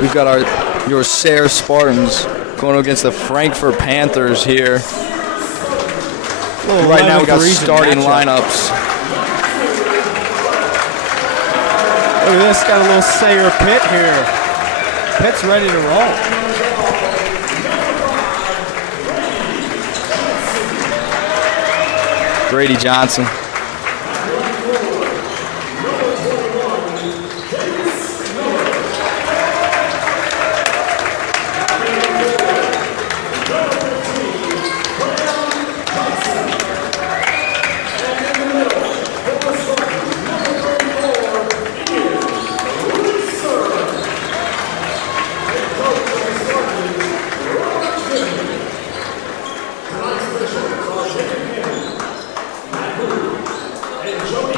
We've got your Sayre Spartans going against the Frankfort Panthers here. Right now we got starting lineups. Look at this, got a little Sayre pit here. Pit's ready to roll. Grady Johnson.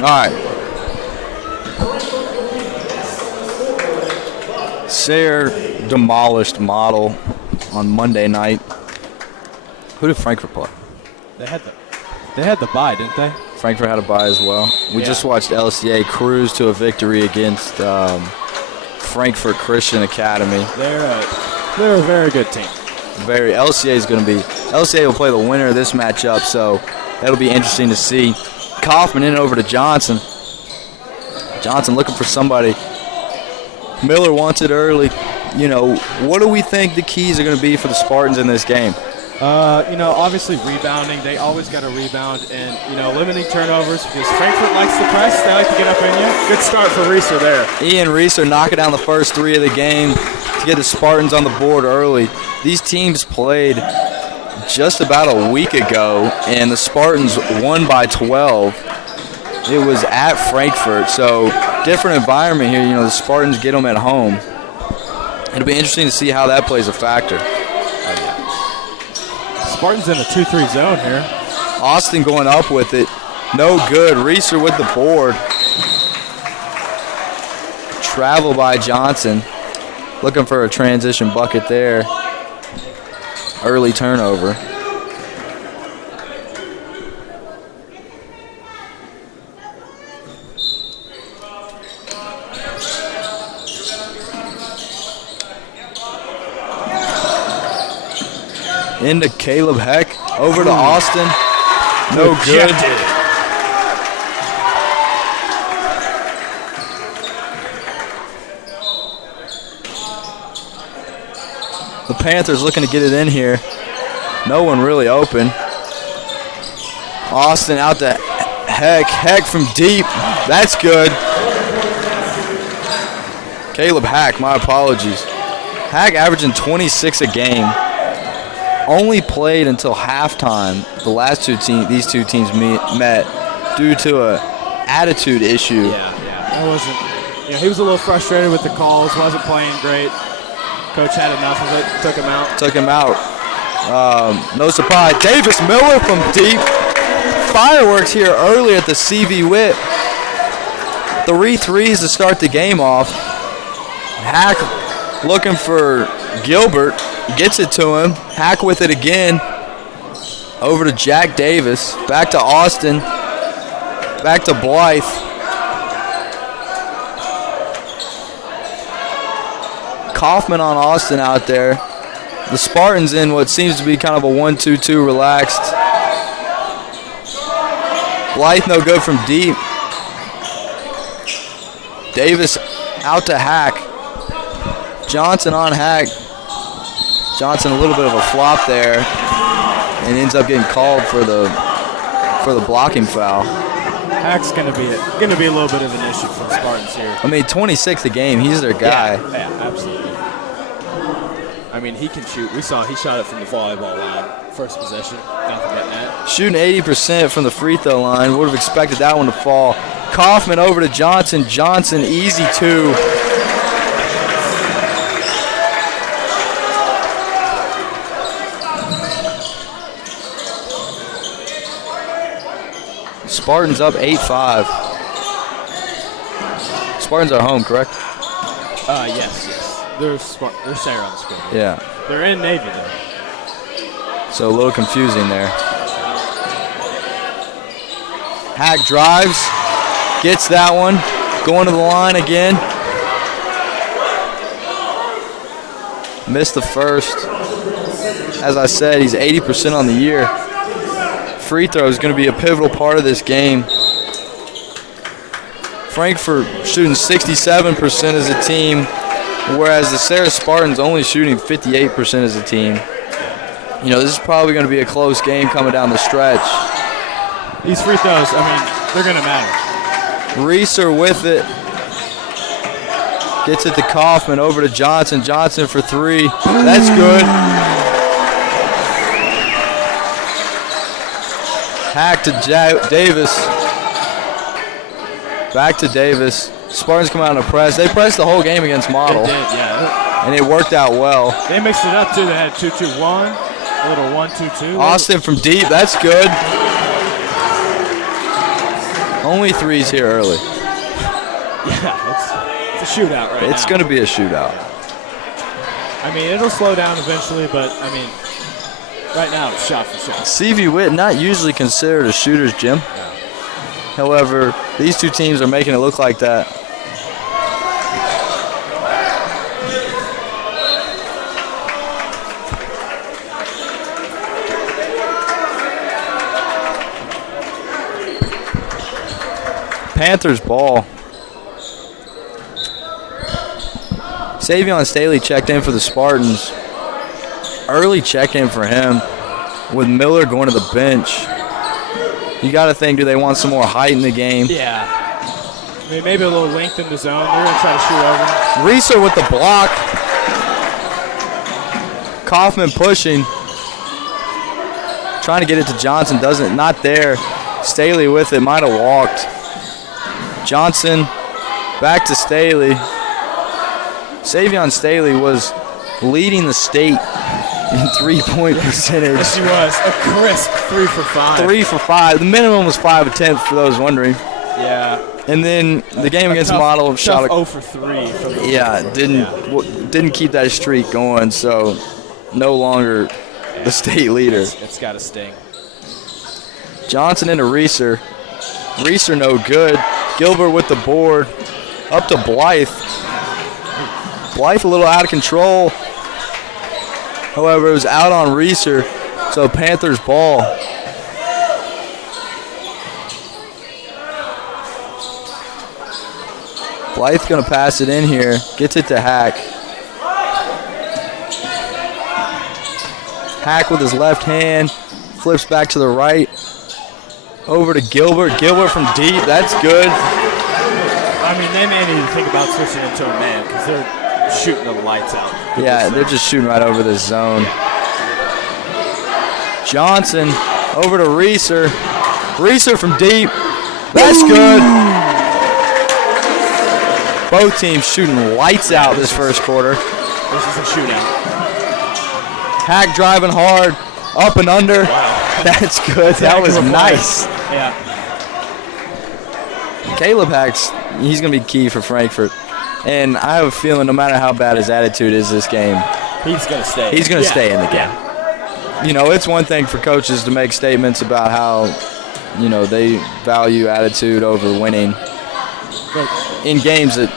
All right. Sayre demolished Model on Monday night. Who did Frankfort play? They had the bye, didn't they? Frankfort had a bye as well. We just watched LCA cruise to a victory against Frankfort Christian Academy. They're a very good team. LCA will play the winner of this matchup, so that'll be interesting to see. Kaufman in over to Johnson. Johnson looking for somebody. Miller wants it early. You know, what do we think the keys are going to be for the Spartans in this game? Obviously rebounding. They always got to rebound and, limiting turnovers because Frankfort likes to press. They like to get up in you. Good start for Reeser there. Ian Reeser knocking down the first three of the game to get the Spartans on the board early. These teams played just about a week ago, and the Spartans won by 12. It was at Frankfort, so different environment here. The Spartans get them at home. It'll be interesting to see how that plays a factor. Spartans in a 2-3 zone here. Austin going up with it. No good. Reeser with the board. Travel by Johnson. Looking for a transition bucket there. Early turnover. Into Caleb Heck. Over to Austin. No good. The Panthers looking to get it in here. No one really open. Austin out to Heck. Heck from deep. That's good. Caleb Hack, my apologies. Hack averaging 26 a game. Only played until halftime. The last these two teams met due to a attitude issue. Yeah. That wasn't. He was a little frustrated with the calls. Wasn't playing great. Coach had enough of it. Took him out. No surprise. Davis Miller from deep. Fireworks here early at the CV Witt. 3 threes to start the game off. Hack looking for Gilbert. Gets it to him. Hack with it again. Over to Jack Davis. Back to Austin. Back to Blythe. Kaufman on Austin out there. The Spartans in what seems to be kind of a 1-2-2 relaxed. Blythe no good from deep. Davis out to Hack. Johnson on Hack. Johnson a little bit of a flop there and ends up getting called for the blocking foul. Hack's gonna be a little bit of an issue for the Spartans here. I mean, 26 a game. He's their guy. Yeah, absolutely. I mean, he can shoot. We saw he shot it from the volleyball line. First possession, nothing but net. Shooting 80% from the free throw line. Would have expected that one to fall. Kaufman over to Johnson. Johnson, easy two. Spartans up 8-5. Spartans are home, correct? Yes. They're Sayre on the screen. Yeah. They're in Navy, though. So a little confusing there. Hack drives. Gets that one. Going to the line again. Missed the first. As I said, he's 80% on the year. Free throw is going to be a pivotal part of this game. Frankfort shooting 67% as a team, whereas the Sayre Spartans only shooting 58% as a team. You know, this is probably going to be a close game coming down the stretch. These free throws, I mean, they're going to matter. Reeser with it. Gets it to Kaufman, over to Johnson. Johnson for three. That's good. Hack to Davis. Back to Davis. Spartans come out on a press. They pressed the whole game against Model. They did, yeah. And it worked out well. They mixed it up, too. They had 2-2-1, a little 1-2-2. Austin from deep. That's good. Only threes here early. Yeah, it's a shootout right now. It's going to be a shootout. I mean, it'll slow down eventually, but, I mean, right now it's shot for shot. CV Witt, not usually considered a shooter's gym. No. However, these two teams are making it look like that. Panthers ball. Savion Staley checked in for the Spartans. Early check-in for him with Miller going to the bench. You got to think, do they want some more height in the game? Yeah. I mean, maybe a little length in the zone. They're going to try to shoot over. Reeser with the block. Kaufman pushing. Trying to get it to Johnson. Not there. Staley with it. Might have walked. Johnson back to Staley. Savion Staley was leading the state in three-point percentage. Yes, he was. A crisp 3 for 5. 3 for 5. The minimum was 5 attempts for those wondering. Yeah. And then the game against Model shot 0 for 3. From the didn't keep that streak going, so no longer the state leader. It's got to sting. Johnson into Reeser. Reeser no good. Gilbert with the board. Up to Blythe. Blythe a little out of control. However, it was out on Reeser, so Panthers ball. Blythe's going to pass it in here. Gets it to Hack. Hack with his left hand. Flips back to the right. Over to Gilbert. Gilbert from deep. That's good. I mean, they may need to think about switching into a man because they're shooting the lights out. Yeah, they're just shooting right over this zone. Johnson over to Reeser. Reeser from deep. That's good. Both teams shooting lights out this first quarter. This is a shootout. Hack driving hard. Up and under. Wow. That's good. That was nice. Yeah. Caleb Hack's, he's going to be key for Frankfort. And I have a feeling no matter how bad his attitude is this game, he's going to stay. He's going to stay in the game. Yeah. You know, it's one thing for coaches to make statements about how, you know, they value attitude over winning in games that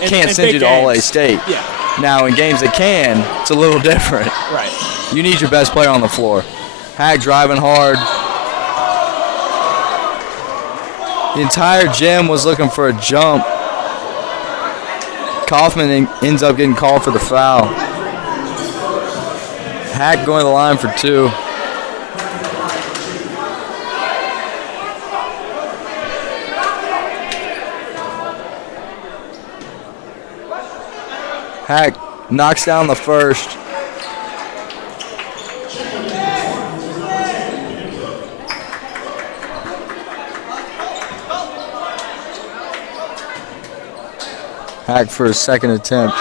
can't send you to All-A State. Yeah. Now, in games that can, it's a little different. Right. You need your best player on the floor. Hack driving hard. The entire gym was looking for a jump. Kaufman ends up getting called for the foul. Hack going to the line for 2. Hack knocks down the first. Hack for his second attempt.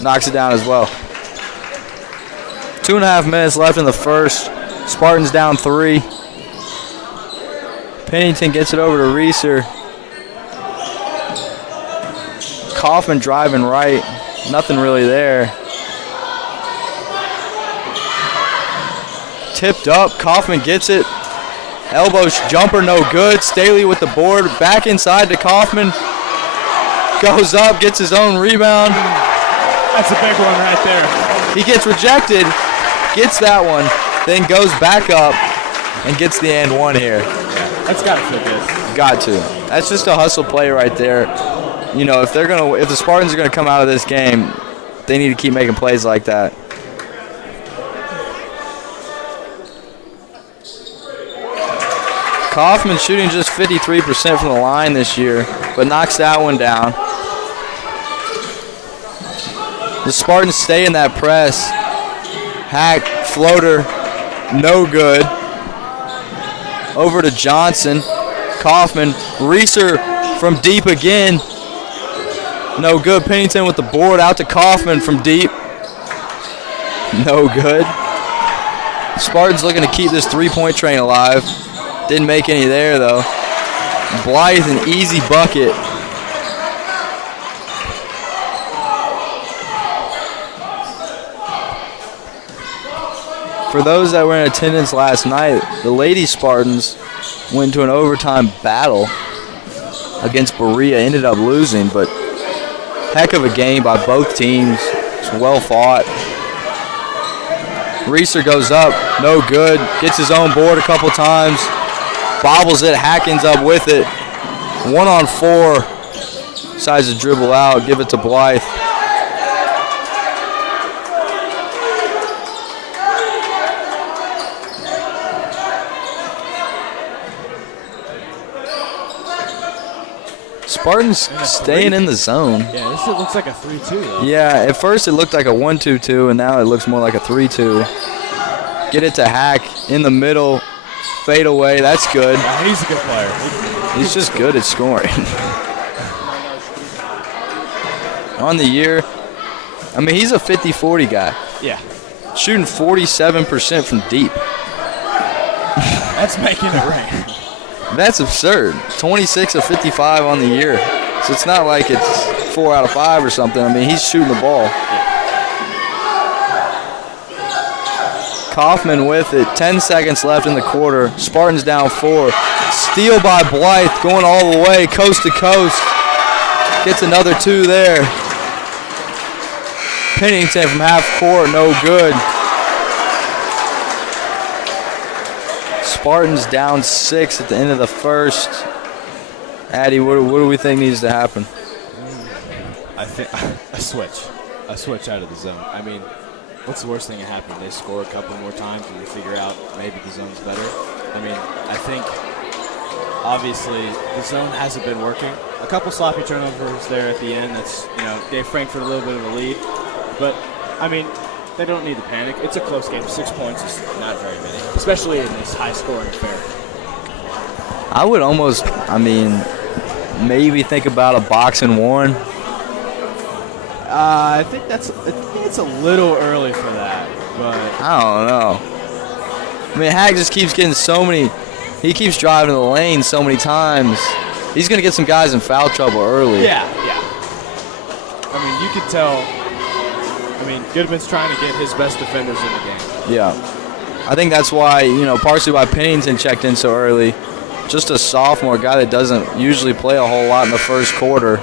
Knocks it down as well. 2.5 minutes left in the first. Spartans down 3. Pennington gets it over to Reeser. Kaufman driving right. Nothing really there. Tipped up. Kaufman gets it. Elbow jumper no good. Staley with the board. Back inside to Kaufman. Goes up, gets his own rebound. That's a big one right there. He gets rejected, gets that one, then goes back up and gets the and one here. That's got to feel good. Got to. That's just a hustle play right there. You know, if the Spartans are gonna come out of this game, they need to keep making plays like that. Kaufman shooting just 53% from the line this year, but knocks that one down. The Spartans stay in that press. Hack, floater, no good. Over to Johnson. Kaufman, Reeser from deep again. No good. Pennington with the board out to Kaufman from deep. No good. Spartans looking to keep this three-point train alive. Didn't make any there, though. Blythe, an easy bucket. For those that were in attendance last night, the Lady Spartans went to an overtime battle against Berea. Ended up losing, but heck of a game by both teams. It's well fought. Reeser goes up, no good. Gets his own board a couple times. Bobbles it, Hackins up with it. 1-on-4. Decides to dribble out, give it to Blythe. Spartans staying in the zone. Yeah, this looks like a 3-2 though. Yeah, at first it looked like a 1-2-2, and now it looks more like a 3-2. Get it to Hack in the middle. Fade away, that's good. Yeah, he's a good player. He's just good at scoring. On the year, I mean, he's a 50-40 guy. Yeah. Shooting 47% from deep. That's making it rain. That's absurd. 26 of 55 on the year. So it's not like it's 4 out of 5 or something. I mean, he's shooting the ball. Kaufman with it. 10 seconds left in the quarter. Spartans down 4. Steal by Blythe, going all the way, coast to coast. Gets another 2 there. Pennington from half court, no good. Spartans down 6 at the end of the first. Addy, what do we think needs to happen? I think a switch out of the zone. I mean, what's the worst thing that happened? They score a couple more times and we figure out maybe the zone's better. I mean, I think obviously the zone hasn't been working. A couple sloppy turnovers there at the end. That's, gave Frankfort a little bit of a lead. But, I mean, they don't need to panic. It's a close game. 6 points is not very many, especially in this high-scoring affair. I would almost, maybe think about a box and one. I think it's a little early for that, but I don't know. I mean, Hag just keeps getting so many. He keeps driving the lane so many times. He's going to get some guys in foul trouble early. Yeah. I mean, you could tell. Goodman's trying to get his best defenders in the game. Yeah. I think that's why, partially why Pennington checked in so early. Just a sophomore guy that doesn't usually play a whole lot in the first quarter.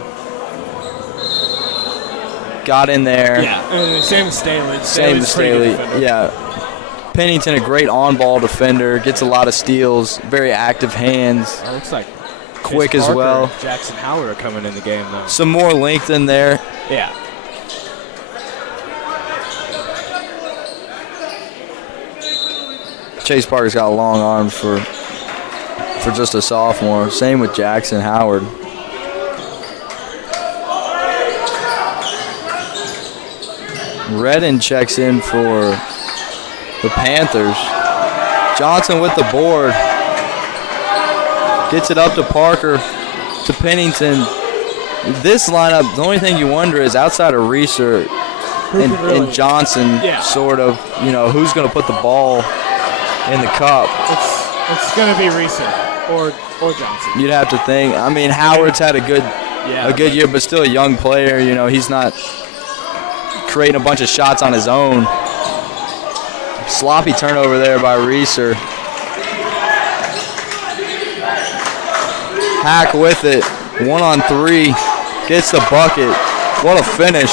Got in there. Yeah, same with Staley. Same with Staley. Yeah. Pennington, a great on-ball defender, gets a lot of steals, very active hands. It looks like quick as well. Jackson Howard are coming in the game though. Some more length in there. Yeah. Chase Parker's got long arms for just a sophomore. Same with Jackson Howard. Redden checks in for the Panthers. Johnson with the board. Gets it up to Parker, to Pennington. This lineup, the only thing you wonder is outside of Reeser and Johnson, sort of, who's going to put the ball in the cup. It's going to be Reeser or Johnson. You'd have to think. Howard's had a good year, but still a young player. He's not creating a bunch of shots on his own. Sloppy turnover there by Reeser. Hack with it. 1-on-3. Gets the bucket. What a finish.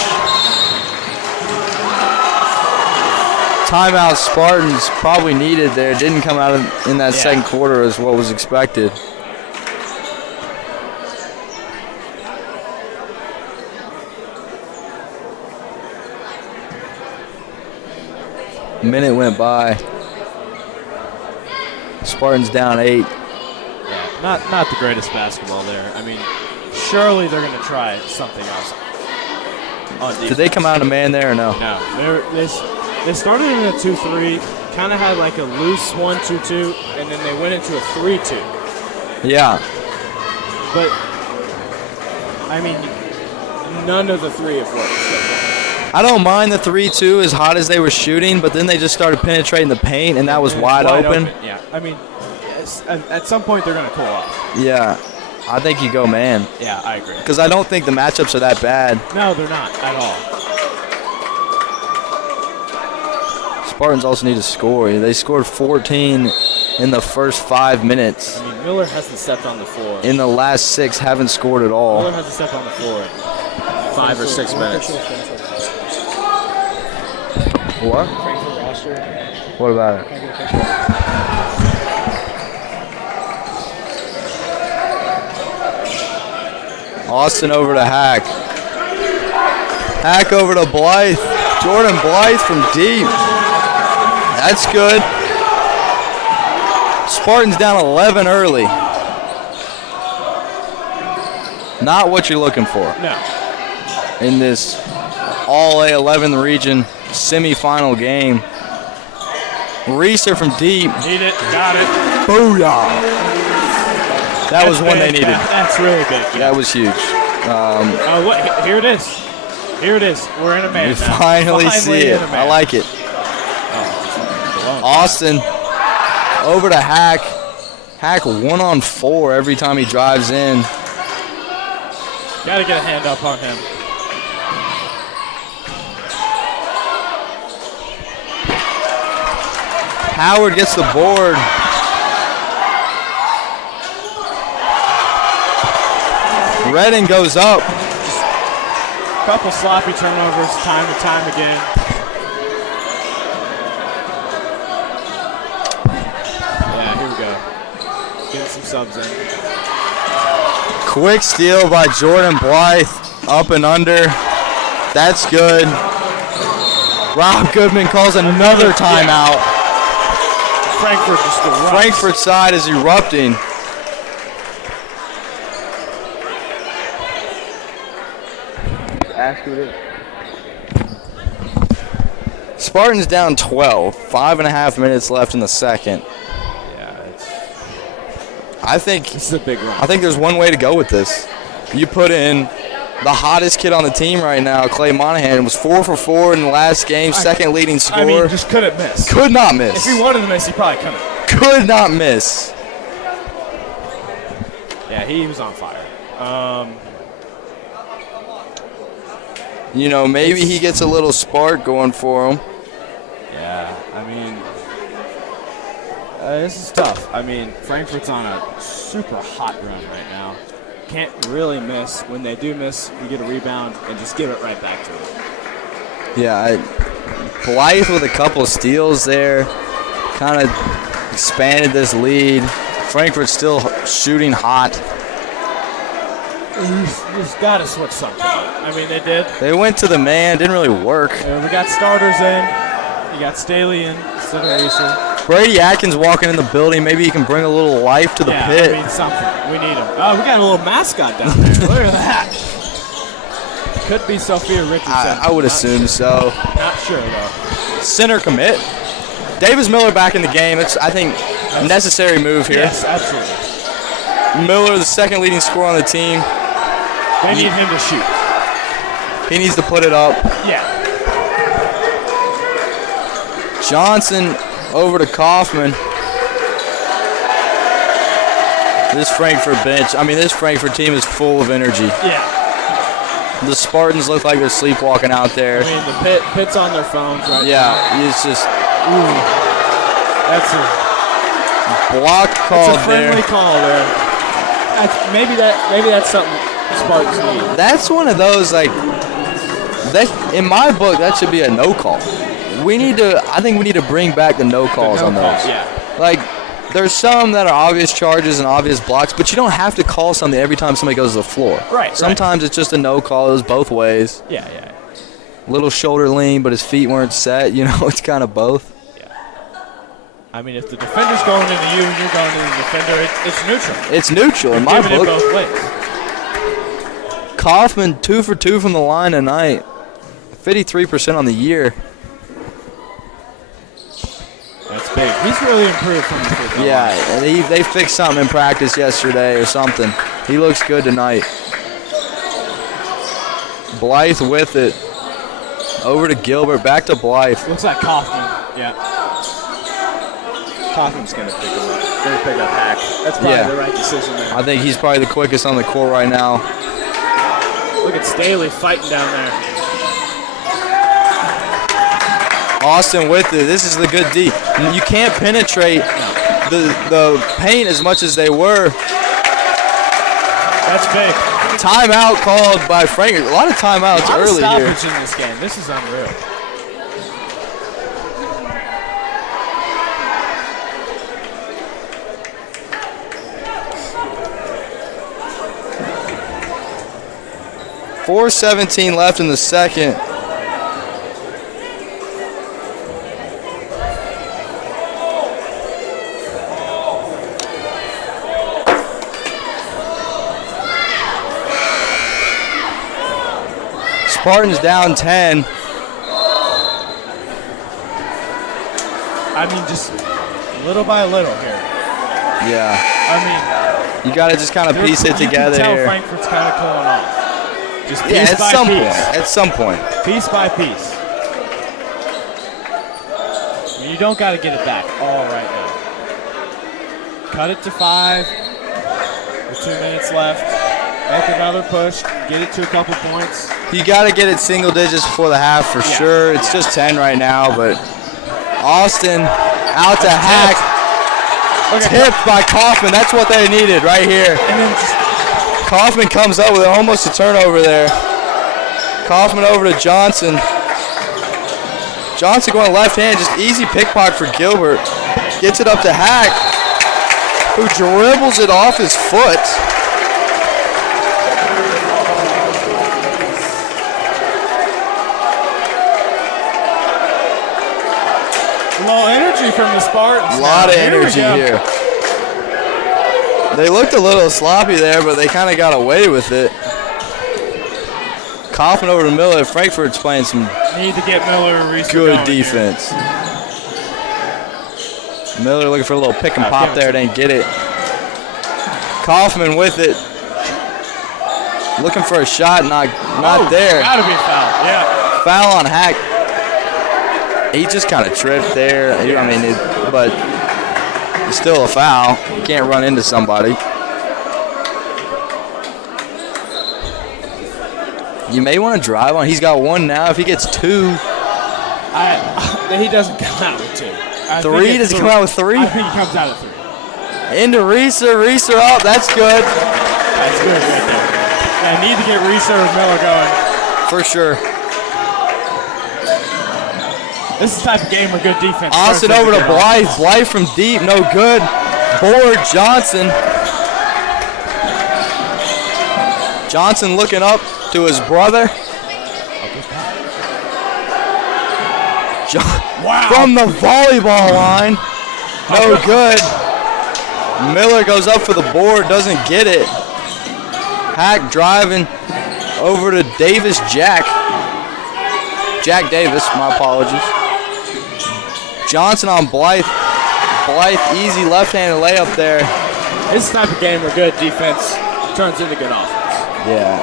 timeout Spartans probably needed there. Didn't come out in that second quarter as what was expected. Minute went by. Spartans down 8. Yeah, not the greatest basketball there. I mean, surely they're going to try something else on defense. Did they come out a man there or no? No. They started in a 2-3, kind of had like a loose 1-2-2, and then they went into a 3-2. Yeah. But, I mean, none of the three have worked. I don't mind the 3-2 as hot as they were shooting, but then they just started penetrating the paint, and that was wide open. Yeah, I mean, at some point they're going to pull off. Yeah, I think you go man. Yeah, I agree. Because I don't think the matchups are that bad. No, they're not at all. Spartans also need to score. They scored 14 in the first 5 minutes. I mean, Miller hasn't stepped on the floor. In the last 6, haven't scored at all. Miller hasn't stepped on the floor in 5 or 6 minutes. What? Frankfort roster. What about it? Can I get a picture? Austin over to Hack. Hack over to Blythe. Jordan Blythe from deep. That's good. Spartans down 11 early. Not what you're looking for. No. In this all A11 region semifinal game. Reeser from deep. Need it. Got it. Booyah. That was one they needed. That's really big. Yeah. That was huge. What? Here it is. Here it is. We're in a man. You finally see it. I like it. Austin over to Hack. Hack 1-on-4 every time he drives in. Got to get a hand up on him. Howard gets the board. Redden goes up. Couple sloppy turnovers time and time again. Yeah, here we go. Getting some subs in. Quick steal by Jordan Blythe. Up and under. That's good. Rob Goodman calls another timeout. Frankfort just erupts. Frankfort side is erupting. Ask who it is. Spartans down 12. 5.5 minutes left in the second. Yeah, I think this is a big run. I think there's one way to go with this. You put in the hottest kid on the team right now, Clay Monahan, was 4 for 4 in the last game, second leading scorer. I mean, just couldn't miss. Could not miss. If he wanted to miss, he probably couldn't. Could not miss. Yeah, he was on fire. You know, maybe he gets a little spark going for him. Yeah, I mean, this is tough. I mean, Frankfurt's on a super hot run right now. Can't really miss. When they do miss, you get a rebound and just give it right back to them. Yeah, Blythe with a couple of steals there. Kind of expanded this lead. Frankfurt's still shooting hot. You just got to switch something up. I mean, they did. They went to the man. Didn't really work. We got starters in. You got Staley in instead of Reeser. Brady Atkins walking in the building. Maybe he can bring a little life to the pit. I mean, something. We need him. Oh, we got a little mascot down there. Look at that. Could be Sophia Richardson. I would assume so. Not sure, though. Center commit. Davis Miller back in the game. It's, I think, a necessary move here. Yes, absolutely. Miller, the second leading scorer on the team. They need him to shoot. He needs to put it up. Yeah. Johnson over to Kaufman. This Frankfurt bench, I mean, this Frankfurt team is full of energy. Yeah. The Spartans look like they're sleepwalking out there. I mean, the pit's on their phones right now. Yeah, it's just. Ooh. That's a block call there. It's a friendly call there. Maybe that's something Spartans need. That's one of those, like, that in my book, that should be a no call. I think we need to bring back the no calls on those. Yeah. Like, there's some that are obvious charges and obvious blocks, but you don't have to call something every time somebody goes to the floor. Right. Sometimes it's just a no call. It was both ways. Yeah. Little shoulder lean, but his feet weren't set. It's kind of both. Yeah. I mean, if the defender's going into you and you're going into the defender, it's neutral. It's neutral in my book. It both ways. Kaufman 2 for 2 from the line tonight. 53% on the year. That's big. He's really improved from the free throw line. Yeah, and they fixed something in practice yesterday or something. He looks good tonight. Blythe with it. Over to Gilbert, back to Blythe. Looks like Kaufman. Yeah. Kaufman's going to pick him up. Going to pick up Hack. That's probably the right decision there. I think he's probably the quickest on the court right now. Look at Staley fighting down there. Austin with it. This is the good D. You can't penetrate the paint as much as they were. That's big. Timeout called by Frankfort. A lot of timeouts early here. Stoppage in this game. This is unreal. .417 left in the second. Spartans down 10. I mean, just little by little here. Yeah. I mean, you got to just kind of piece it together you can tell here. Frankfort's kind of cooling off. Just piece at by some piece. point. At some point. Piece by piece. You don't got to get it back all right now. Cut it to 5. With 2 minutes left. Make another push. Get it to a couple points. You got to get it single digits before the half for sure. It's just 10 right now, but Austin out to Hack. Tipped by Kaufman. That's what they needed right here. And then just Kaufman comes up with almost a turnover there. Kaufman over to Johnson. Johnson going left hand, just easy pickpocket for Gilbert. Gets it up to Hack, who dribbles it off his foot. low energy from the Spartans. A lot of energy here. They looked a little sloppy there, but they kind of got away with it. Kaufman over to Miller. Frankfort's playing some need to get Miller a good defense. Here. Miller looking for a little pick and pop there. Didn't get it. Kaufman with it. Looking for a shot. Not there. Gotta be foul. Yeah. Foul on Hack. He just kind of tripped there. I mean, but it's still a foul. You can't run into somebody. You may want to drive on. He's got one now. If he gets two. He doesn't come out with two. Three? Does he come out with three? I think he comes out of three. Into Reeser. Reeser up. That's good. That's good right there. I need to get Reeser and Miller going. For sure. This is the type of game where good defense. Austin over to Blythe. Blythe from deep. No good. Board Johnson. Johnson looking up to his brother. Wow. From the volleyball line. No good. Miller goes up for the board. Doesn't get it. Hack driving over to Davis Jack. Jack Davis, my apologies. Johnson on Blythe. Blythe, easy left-handed layup there. This is the type of game where good defense turns into good offense. Yeah,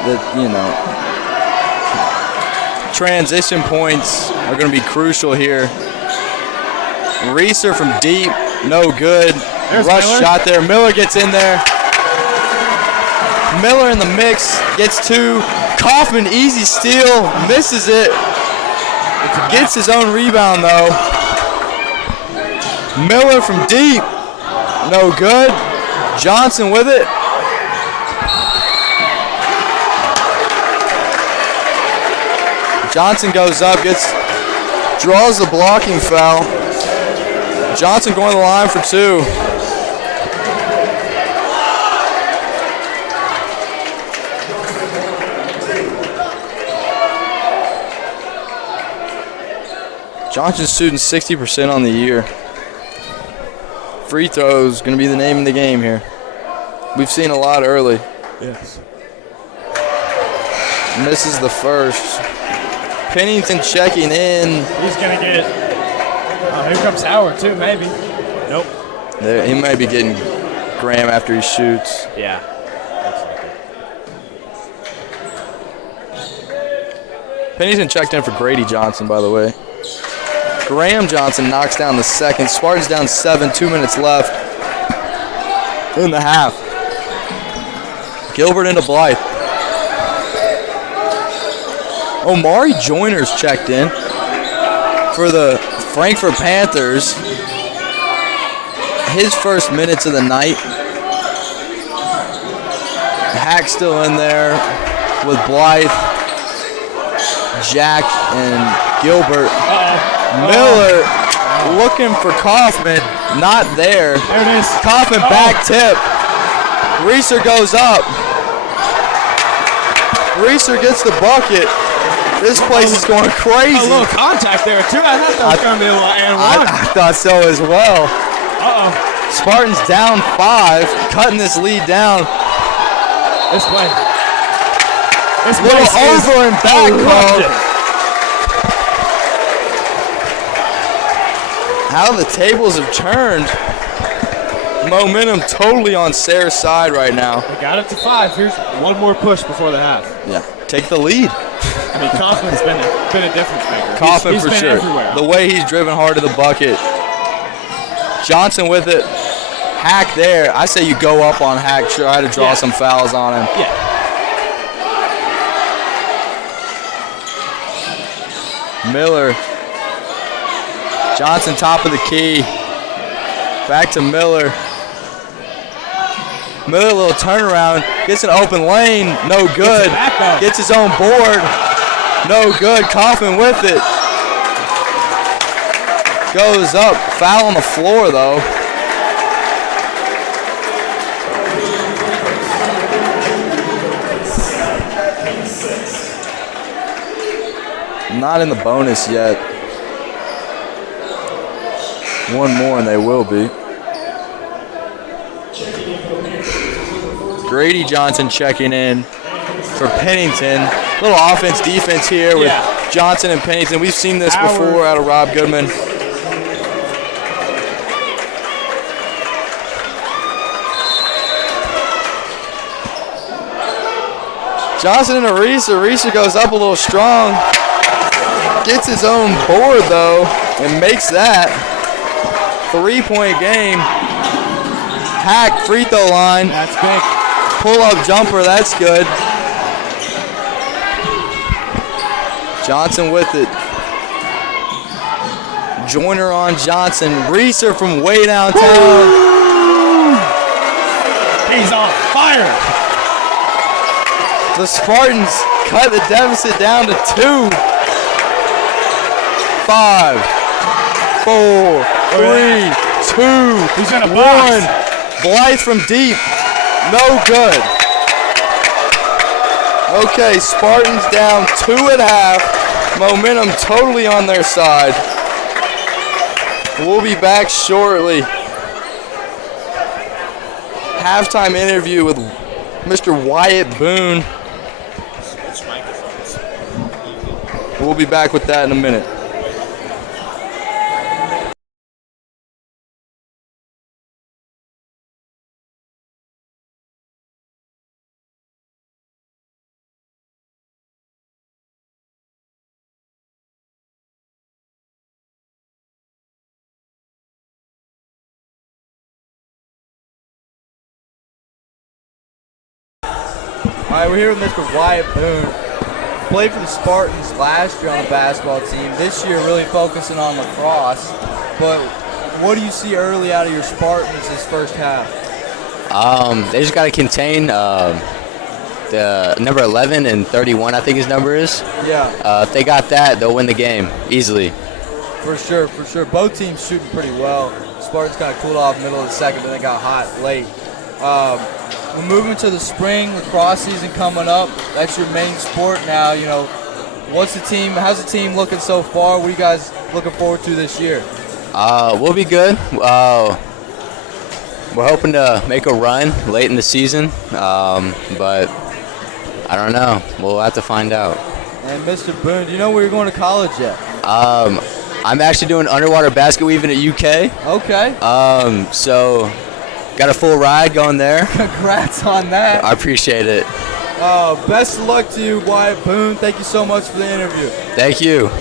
transition points are going to be crucial here. Reeser from deep, no good. There's Rush Miller. shot there. Miller gets in there. Miller in the mix, gets two. Kaufman, easy steal, misses it. Gets his own rebound though. Miller from deep, no good. Johnson with it. Johnson goes up, gets Draws the blocking foul. Johnson going to the line for 2. Johnson's shooting 60% on the year. Free throws going to be the name of the game here. We've seen a lot early. Yes. Misses the first. Pennington checking in. He's going to get it. Oh, here comes Howard, too, maybe. Nope. There, he might be getting Graham after he shoots. Yeah. Pennington checked in for Grady Johnson, by the way. Graham Johnson knocks down the second. Spartans down 7, 2 minutes left in the half. Gilbert into Blythe. Omari Joyner's checked in for the Frankfort Panthers. His first minutes of the night. Hack still in there with Blythe, Jack, and Gilbert. Miller looking for Kaufman, not there. There it is. Kaufman back tip. Reeser goes up. Reeser gets the bucket. This place is going crazy. A little contact there, too. I thought that was going to be a little and one. I thought so as well. Spartans down 5, cutting this lead down. This way. This little over and back called. How the tables have turned. Momentum totally on Sayre's side right now. We got it to 5. Here's one more push before the half. Yeah, take the lead. I mean, Kaufman's been a difference maker. Kaufman he's for been sure. Everywhere. The way he's driven hard to the bucket. Johnson with it. Hack there. I say you go up on Hack. Try to draw some fouls on him. Yeah. Miller. Johnson top of the key. Back to Miller. Miller, a little turnaround. Gets an open lane. No good. Gets his own board. No good. Kaufman with it. Goes up. Foul on the floor, though. Not in the bonus yet. One more and they will be. Grady Johnson checking in for Pennington. Little offense, defense here with Johnson and Pennington. We've seen this before out of Rob Goodman. Johnson and Reeser. Reeser goes up a little strong. Gets his own board, though, and makes that. 3-point game. Hack free throw line. That's big. Pull-up jumper, that's good. Johnson with it. Joyner on Johnson. Reeser from way downtown. He's on fire. The Spartans cut the deficit down to 2. 5, 4, 3, 2, He's in a 1. box. Blythe from deep. No good. Okay, Spartans down 2 at half. Momentum totally on their side. We'll be back shortly. Halftime interview with Mr. Wyatt Boone. We'll be back with that in a minute. All right, we're here with Mr. Wyatt Boone. Played for the Spartans last year on the basketball team. This year really focusing on lacrosse. But what do you see early out of your Spartans this first half? They just got to contain the number 11 and 31, I think his number is. Yeah. If they got that, they'll win the game easily. For sure, for sure. Both teams shooting pretty well. Spartans kind of cooled off middle of the second, but they got hot late. We're moving to the spring, lacrosse season coming up. That's your main sport now. You know, how's the team looking so far? What are you guys looking forward to this year? We'll be good. We're hoping to make a run late in the season, but I don't know. We'll have to find out. And Mr. Boone, do you know where you're going to college yet? I'm actually doing underwater basket weaving at UK. Okay. So got a full ride going there. Congrats on that. I appreciate it. Best of luck to you, Wyatt Boone. Thank you so much for the interview. Thank you.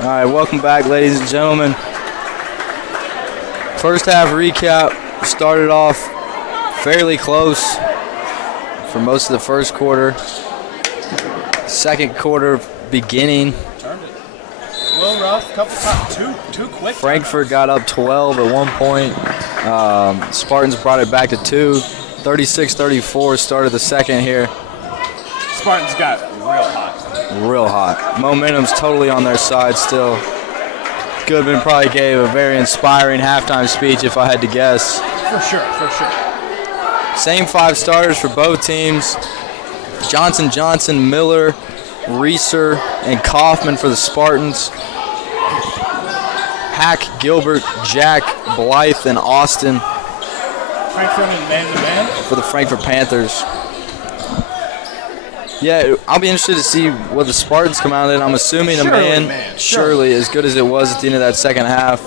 All right, welcome back, ladies and gentlemen. First half recap started off fairly close for most of the first quarter. Second quarter beginning. Turned it. A little rough, couple times, too quick. Frankfort got up 12 at one point. Spartans brought it back to 2. 36-34 started the second here. Spartans got real hot. Real hot. Momentum's totally on their side still. Goodman probably gave a very inspiring halftime speech if I had to guess. For sure. Same 5 starters for both teams. Johnson, Miller, Reeser, and Kaufman for the Spartans. Hack, Gilbert, Jack, Blythe, and Austin Frankfort and man-to-man for the Frankfort Panthers. Yeah, I'll be interested to see what the Spartans come out in. I'm assuming Surely, a man. man. Surely, as good as it was at the end of that second half.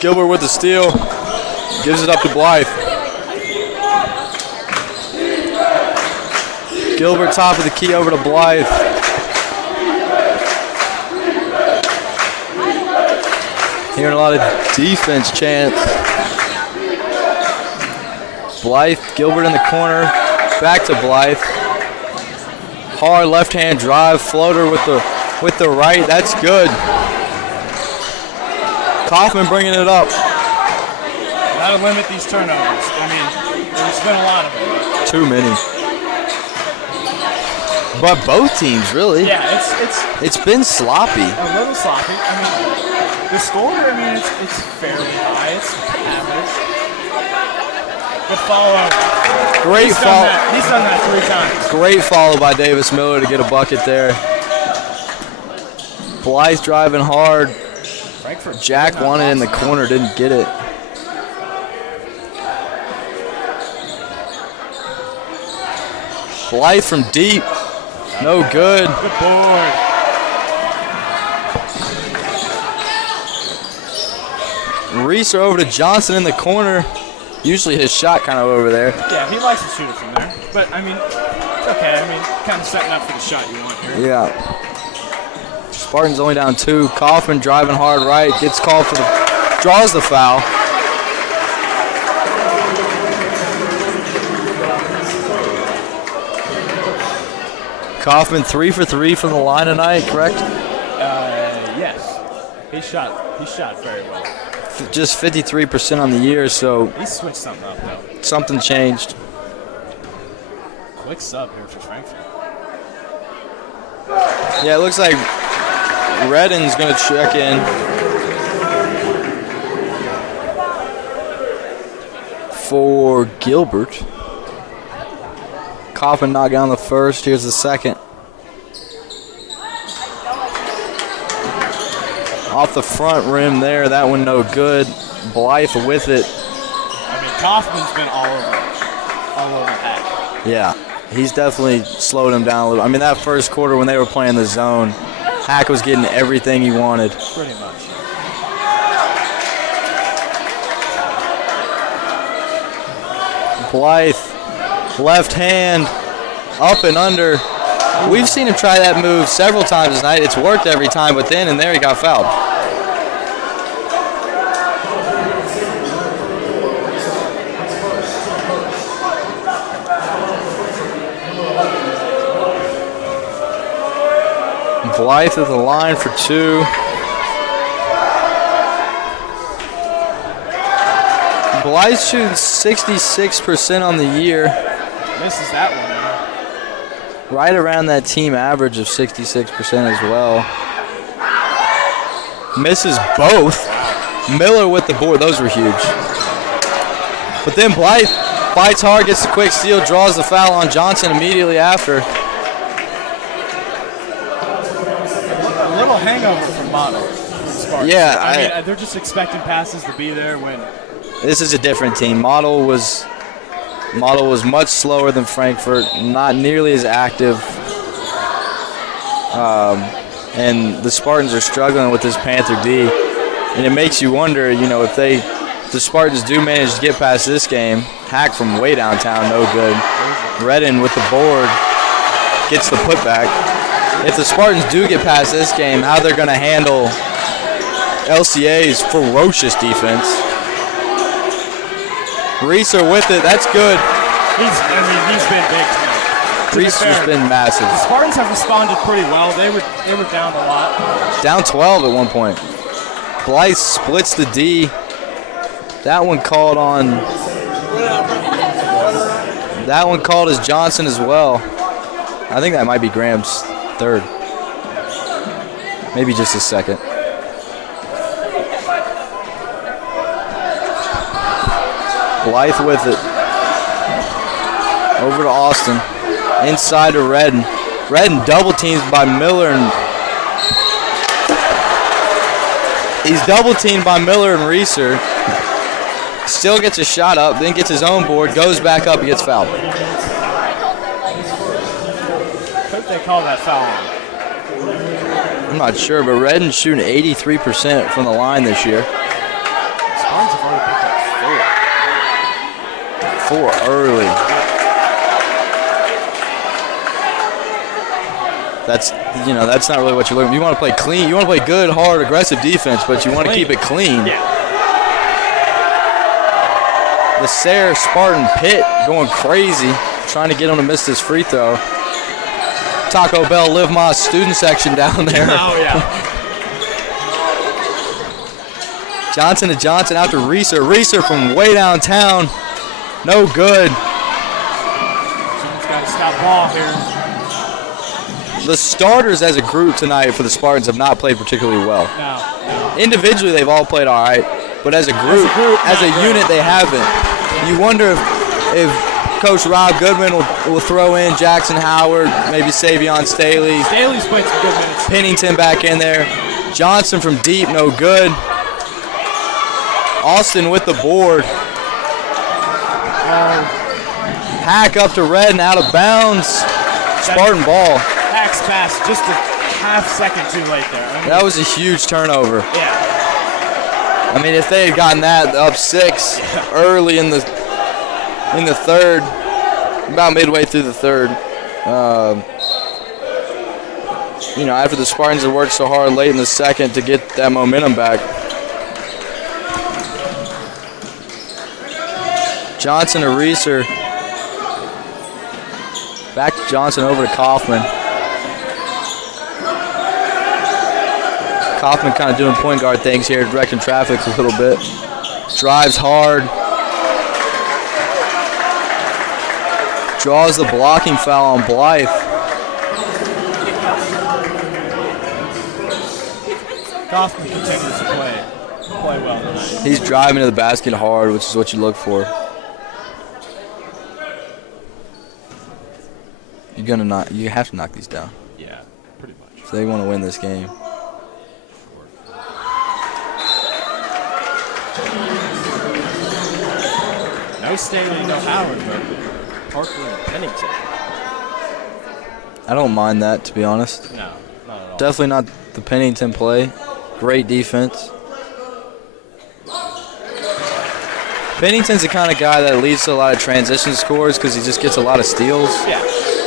Gilbert with the steal. Gives it up to Blythe. Gilbert top of the key over to Blythe. Hearing a lot of defense chants. Blythe, Gilbert in the corner. Back to Blythe. Hard left-hand drive, floater with the right. That's good. Kaufman bringing it up. Gotta limit these turnovers. I mean, there's been a lot of them. Too many. But both teams, really. Yeah, It's been sloppy. a little sloppy. I mean, the score, it's fairly high. It's average. The follow. Great follow. He's done that 3 times. Great follow by Davis Miller to get a bucket there. Blythe driving hard. Frankfort. Jack wanted in the corner, didn't get it. Blythe from deep. No good. Good board. Reeser over to Johnson in the corner. Usually his shot kind of over there. Yeah, he likes to shoot it from there. But, I mean, it's okay. I mean, kind of setting up for the shot you want here. Yeah. Spartans only down 2. Kaufman driving hard right. Gets called for draws the foul. Kaufman 3 for 3 from the line tonight, correct? Yes. He shot very well. Just 53% on the year, so He switched something up, though. something changed. Quick sub here for Frankfurt. Yeah, it looks like Redden's going to check in. For Gilbert. Kaufman knocked down the first. Here's the second. Off the front rim there. That one no good. Blythe with it. I mean, Kaufman's been all over Hack. Yeah, he's definitely slowed him down a little. I mean, that first quarter when they were playing the zone, Hack was getting everything he wanted. Pretty much. Blythe, left hand, up and under. We've seen him try that move several times tonight. It's worked every time, but then and there he got fouled. Blythe at the line for 2. Blythe shooting 66% on the year. Misses that one, man. Right around that team average of 66% as well. Misses both. Miller with the board. Those were huge. But then Blythe fights hard, gets the quick steal, draws the foul on Johnson immediately after. A little hangover from Model. Yeah, I mean, they're just expecting passes to be there when. This is a different team. Model was much slower than Frankfort, not nearly as active. And the Spartans are struggling with this Panther D. And it makes you wonder, if the Spartans do manage to get past this game. Hack from way downtown, no good. Redden with the board, gets the putback. if the Spartans do get past this game, how they're going to handle LCA's ferocious defense. Reeser with it. That's good. He's been big tonight. Reeser's been massive. The Spartans have responded pretty well. They were down a lot. Down 12 at one point. Blythe splits the D. That one called on. That one called as Johnson as well. I think that might be Graham's third. Maybe just his second. Blythe with it. Over to Austin. Inside to Redden. Redden double teamed by Miller and he's double teamed by Miller and Reeser. Still gets a shot up, then gets his own board, goes back up, and gets fouled. I think they call that foul. I'm not sure, but Redden's shooting 83% from the line this year. Spartans have already picked up 4. 4 early. That's not really what you're looking for. You want to play clean. You want to play good, hard, aggressive defense, but you want to keep it clean. Yeah. The Sayre Spartan Pitt going crazy, trying to get him to miss this free throw. Taco Bell Live My student section down there. Oh, yeah. Johnson to Johnson out to Reeser. Reeser from way downtown. No good. Someone's got to stop ball here. The starters as a group tonight for the Spartans have not played particularly well. No. Individually, they've all played all right, but as a group, as a unit, they haven't. You wonder if Coach Rob Goodman will throw in Jackson Howard, maybe Savion Staley. Staley's played some good minutes. Pennington back in there. Johnson from deep, no good. Austin with the board. Hack up to Redden, out of bounds. Spartan ball. Hack's pass just a half second too late there. That was a huge turnover. Yeah. I mean, if they had gotten that up 6 early in the third, about midway through the third, after the Spartans had worked so hard late in the second to get that momentum back. Johnson to Reeser. Back to Johnson, over to Kaufman. Kaufman kind of doing point guard things here, directing traffic a little bit. Drives hard. Draws the blocking foul on Blythe. Kaufman continues to play well tonight. He's driving to the basket hard, which is what you look for. You have to knock these down. Yeah, pretty much. If they want to win this game. No Staley, no Howard, but Parker and Pennington. I don't mind that, to be honest. No, not at all. Definitely not the Pennington play. Great defense. Pennington's the kind of guy that leads to a lot of transition scores because he just gets a lot of steals. Yeah,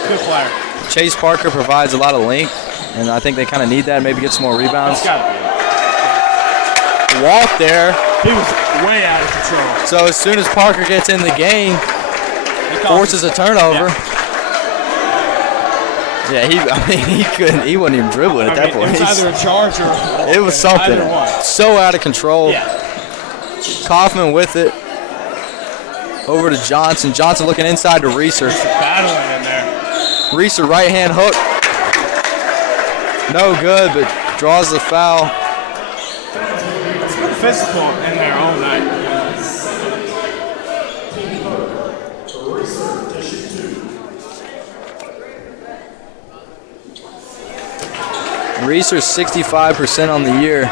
good player. Chase Parker provides a lot of length, and I think they kind of need that. Maybe get some more rebounds. That's gotta be it. Walk there. He was way out of control. So as soon as Parker gets in the game, forces a turnover. Yeah, he wasn't even dribbling at that point. It was either a charge or it was something. So out of control. Yeah. Kaufman with it. Over to Johnson. Johnson looking inside to Reeser. Battling in there. Reeser right hand hook. No good, but draws the foul. It's been physical in there all night. Reeser's 65% on the year.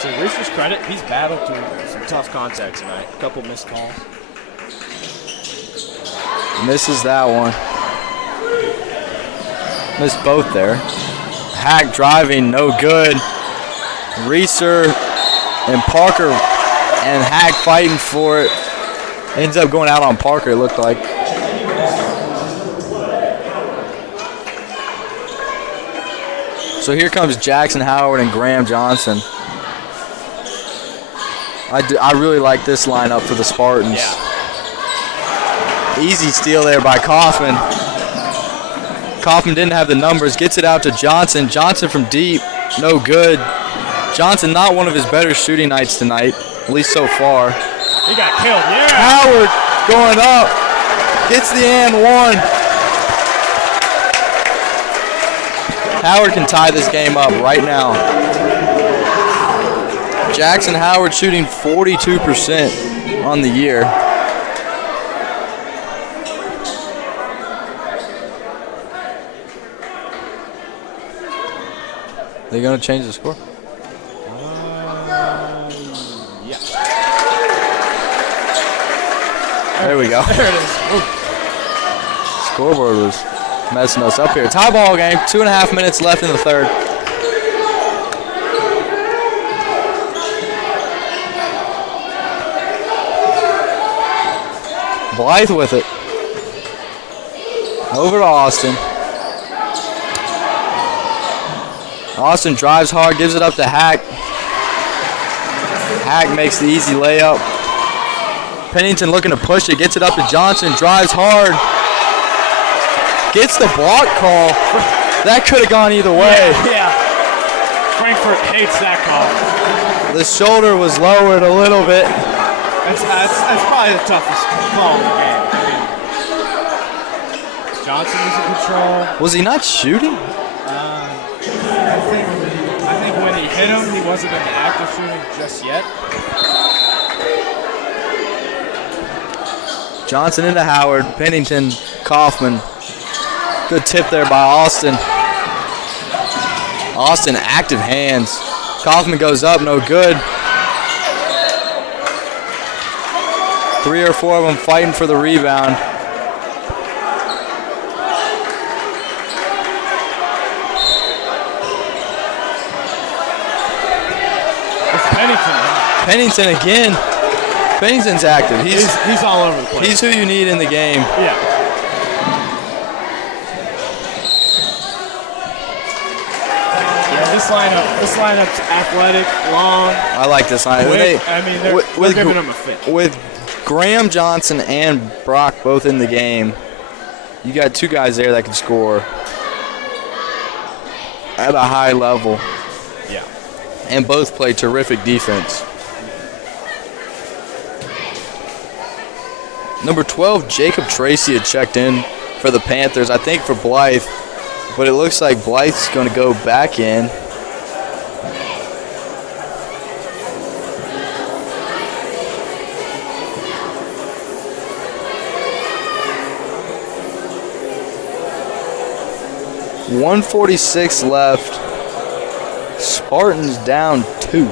To Reeser's credit, he's battled through some tough contact tonight. A couple missed calls. Misses that one. Missed both there. Hack driving, no good. Reeser and Parker and Hack fighting for it. Ends up going out on Parker, it looked like. So here comes Jackson Howard and Graham Johnson. I really like this lineup for the Spartans. Yeah. Easy steal there by Kaufman. Kaufman didn't have the numbers, gets it out to Johnson. Johnson from deep, no good. Johnson not one of his better shooting nights tonight, at least so far. He got killed, yeah. Howard going up, gets the and one. Howard can tie this game up right now. Jackson Howard shooting 42% on the year. They're going to change the score? Yeah. There we go. There it is. Scoreboard was messing us up here. Tie ball game, 2.5 minutes left in the third. Blythe with it. Over to Austin. Austin drives hard, gives it up to Hack. Hack makes the easy layup. Pennington looking to push it, gets it up to Johnson, drives hard. Gets the block call. That could have gone either way. Yeah. Frankfort hates that call. The shoulder was lowered a little bit. That's probably the toughest call in the game. Johnson was in control. Was he not shooting? I think when he hit him, he wasn't in the act of shooting just yet. Johnson into Howard. Pennington, Kaufman. Good tip there by Austin. Austin, active hands. Kaufman goes up, no good. 3 or 4 of them fighting for the rebound. Pennington again. Pennington's active. He's all over the place. He's who you need in the game. Yeah. Yeah, this lineup's athletic, long. I like this lineup. Quick. They're giving him a fit. With Graham Johnson and Brock both in the game, you got 2 guys there that can score at a high level. Yeah. And both play terrific defense. Number 12, Jacob Tracy had checked in for the Panthers, I think for Blythe, but it looks like Blythe's going to go back in. .146 left. Spartans down 2.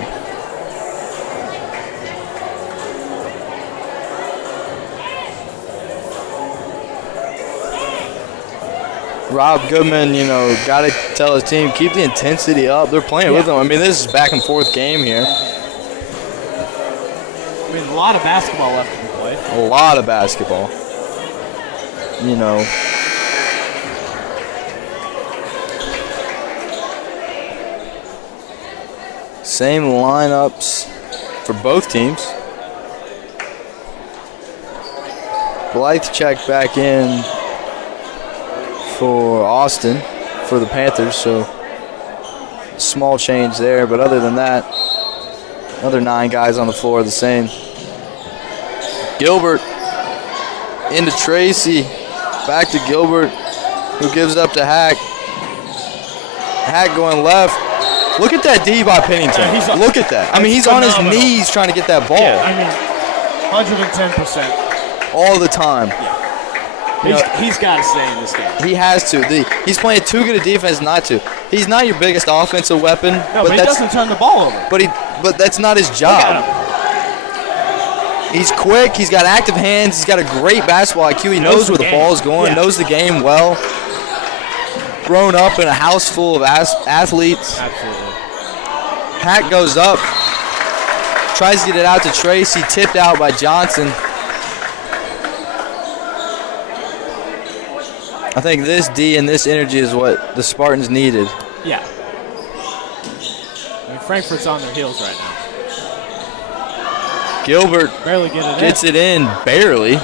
Rob Goodman, got to tell his team, keep the intensity up. They're playing with them. I mean, this is back and forth game here. I mean, a lot of basketball left to be played. A lot of basketball. Same lineups for both teams. Blythe checked back in for Austin for the Panthers, so small change there, but other than that, other 9 guys on the floor are the same. Gilbert into Tracy, back to Gilbert, who gives up to Hack. Hack going left. Look at that D by Pennington. Yeah, look at that. I mean, he's phenomenal. On his knees trying to get that ball. Yeah, I mean, 110%. All the time. Yeah. He's got to stay in this game. He has to. He's playing too good a defense not to. He's not your biggest offensive weapon. No, but he doesn't turn the ball over. But that's not his job. He's quick. He's got active hands. He's got a great basketball IQ. He knows where the ball is going. Knows the game well. Grown up in a house full of athletes. Absolutely. Hack goes up. Tries to get it out to Tracy. Tipped out by Johnson. I think this D and this energy is what the Spartans needed. Yeah. Frankfort's on their heels right now. Gilbert barely gets it in, barely.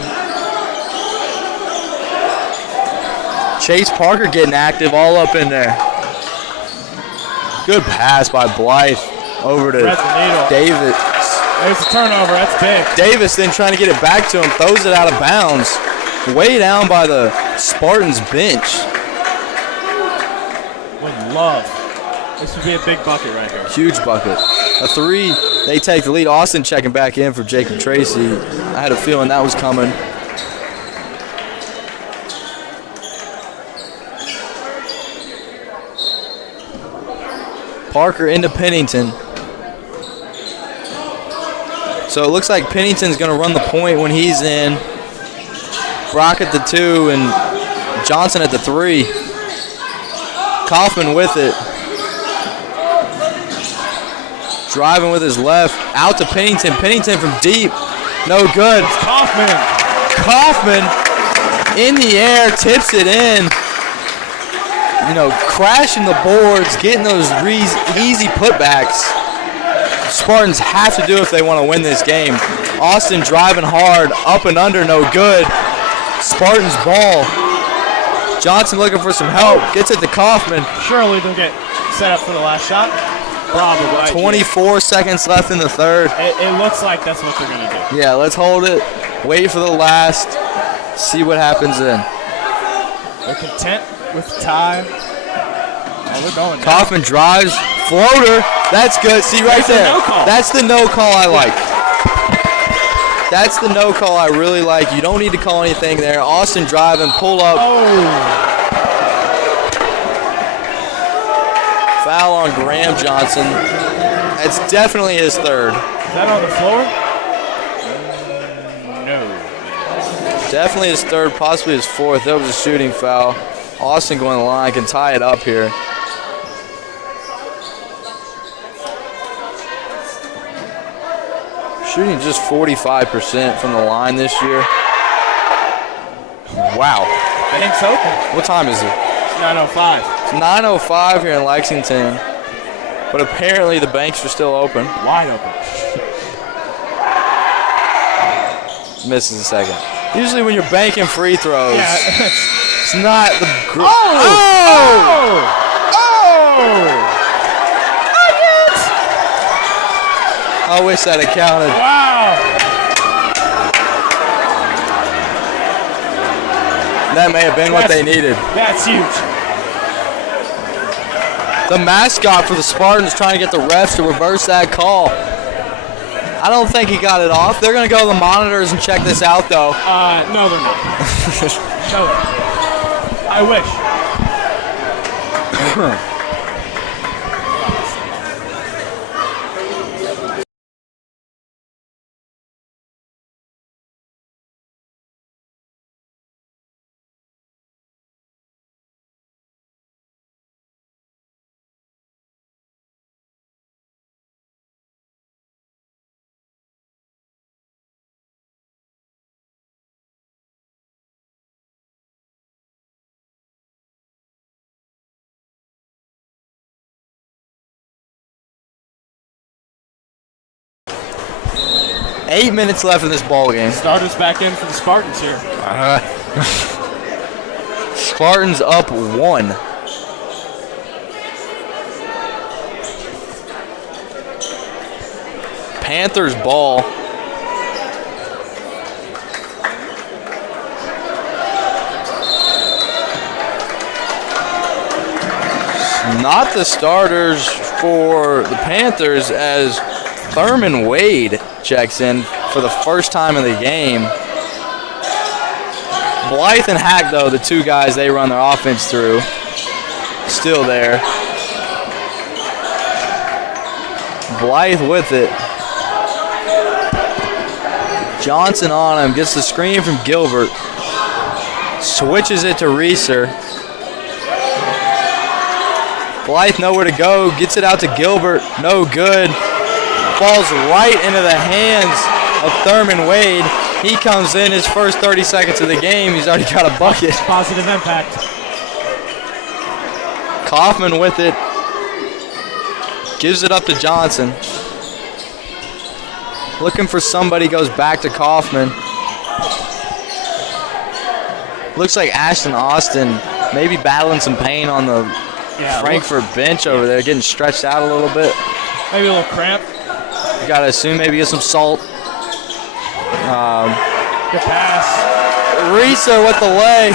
Chase Parker getting active all up in there. Good pass by Blythe over to Davis. There's a turnover. That's big. Davis then trying to get it back to him, throws it out of bounds. Way down by the Spartans bench. Would love. This would be a big bucket right here. Huge bucket. A 3. They take the lead. Austin checking back in for Jacob Tracy. I had a feeling that was coming. Parker into Pennington. So it looks like Pennington's going to run the point when he's in. Brock at the 2 and Johnson at the 3. Kaufman with it. Driving with his left. Out to Pennington. Pennington from deep. No good. It's Kaufman. Kaufman in the air. Tips it in. You know, crashing the boards. Getting those easy putbacks. Spartans have to do if they want to win this game. Austin driving hard. Up and under. No good. Spartans ball. Johnson looking for some help. Gets it to Kaufman. Surely they'll get set up for the last shot. Probably. 24 seconds left in the third. It looks like that's what they're going to do. Yeah, let's hold it. Wait for the last. See what happens then. They're content with the tie. Oh, they're going. Kaufman drives. Floater. That's good. See right there. No call. That's the no call I like. That's the no call I really like. You don't need to call anything there. Austin driving. Pull up. Oh. Foul on Graham Johnson. That's definitely his third. Is that on the floor? No. Definitely his third, possibly his fourth. That was a shooting foul. Austin going to the line, can tie it up here. Shooting just 45% from the line this year. Wow. Bank's open. What time is it? 9:05. It's 9:05 here in Lexington. But apparently the banks are still open. Wide open. Misses a second. Usually when you're banking free throws, it's not the Oh! I wish that had counted. Wow! That may have been what they needed. That's huge. The mascot for the Spartans trying to get the refs to reverse that call. I don't think he got it off. They're going to go to the monitors and check this out, though. No, they're not. No. I wish. 8 minutes left in this ball game. Starters back in for the Spartans here. Spartans up 1. Panthers ball. Not the starters for the Panthers as Thurman Wade checks in for the first time in the game. Blythe and Hack, though, the two guys they run their offense through, still there. Blythe with it. Johnson on him, gets the screen from Gilbert. Switches it to Reeser. Blythe nowhere to go, gets it out to Gilbert, no good. Falls right into the hands of Thurman Wade. He comes in his first 30 seconds of the game. He's already got a bucket. Positive impact. Kaufman with it. Gives it up to Johnson. Looking for somebody, goes back to Kaufman. Looks like Ashton Austin maybe battling some pain on the Frankfort bench over there, getting stretched out a little bit. Maybe a little cramp. You got to assume maybe get some salt. Good pass. Reeser with the leg.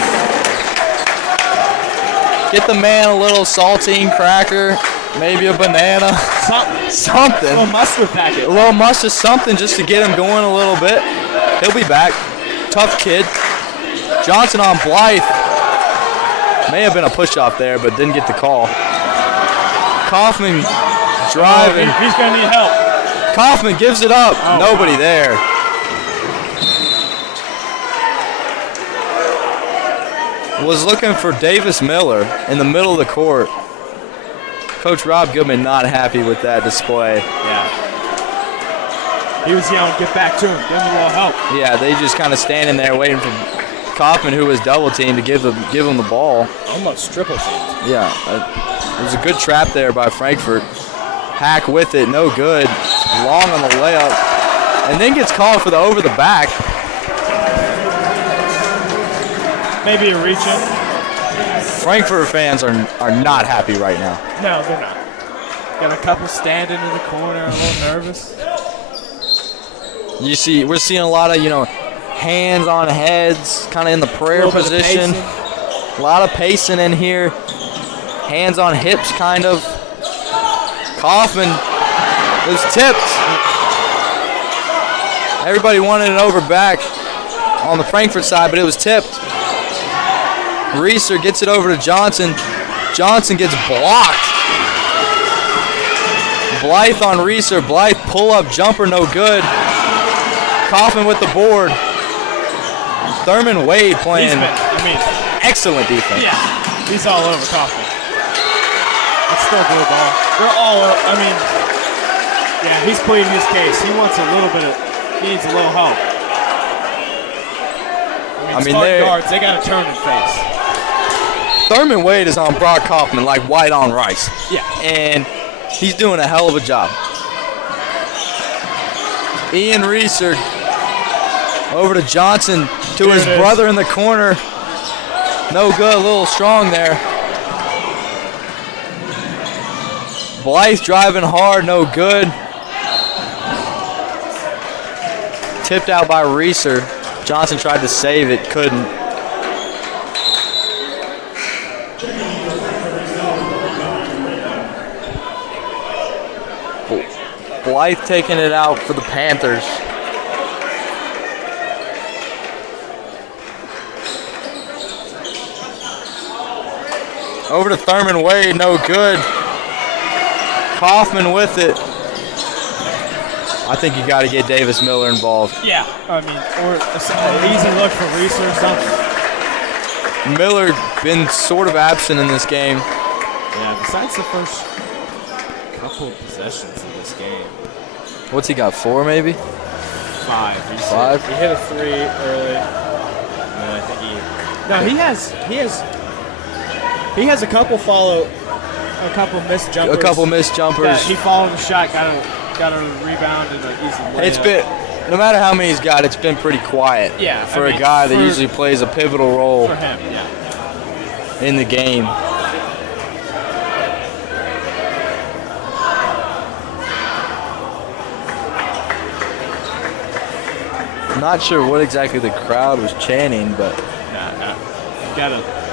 Get the man a little saltine cracker, maybe a banana. Something. A little mustard packet. A little mustard, something just to get him going a little bit. He'll be back. Tough kid. Johnson on Blythe. May have been a push-off there, but didn't get the call. Kaufman driving. He's going to need help. Kaufman gives it up. Nobody there. Was looking for Davis Miller in the middle of the court. Coach Rob Goodman not happy with that display. Yeah. He was yelling, get back to him, give him a little help. Yeah, they just kind of standing there waiting for Kaufman, who was double teamed, to give him the ball. Almost triple teamed. Yeah, it was a good trap there by Frankfort. Hack with it, no good. Long on the layup. And then gets called for the over the back. Maybe a reach-in. Frankfurt fans are not happy right now. No, they're not. Got a couple standing in the corner, a little nervous. We're seeing a lot of, hands on heads, kind of in the prayer position. A lot of pacing in here. Hands on hips, kind of. Kaufman was tipped. Everybody wanted it over back on the Frankfurt side, but it was tipped. Reeser gets it over to Johnson. Johnson gets blocked. Blythe on Reeser. Blythe pull-up jumper, no good. Kaufman with the board. Thurman Wade playing excellent defense. Yeah, he's all over Kaufman. That's still a good ball. They're all over. He's pleading his case. He wants he needs a little help. Guards, they got to turn and face. Thurman Wade is on Brock Kaufman like white on rice. Yeah. And he's doing a hell of a job. Ian Reeser over to Johnson, to his brother in the corner. No good, a little strong there. Blythe driving hard, no good. Tipped out by Reeser. Johnson tried to save it, couldn't. Blythe taking it out for the Panthers. Over to Thurman Wade, no good. Kaufman with it. I think you got to get Davis Miller involved. Yeah, or an easy look for Reeser or something. Miller been sort of absent in this game. Yeah, besides the first couple of possessions in this game. What's he got, 4 maybe? 5. Five? He hit a 3 early. And then I think he has a couple missed jumpers. A couple missed jumpers. Yeah, he followed the shot, got a rebound and an easy layup. It's been, no matter how many he's got, it's been pretty quiet. Yeah, for a guy that usually plays a pivotal role for him, in the game. Not sure what exactly the crowd was chanting, but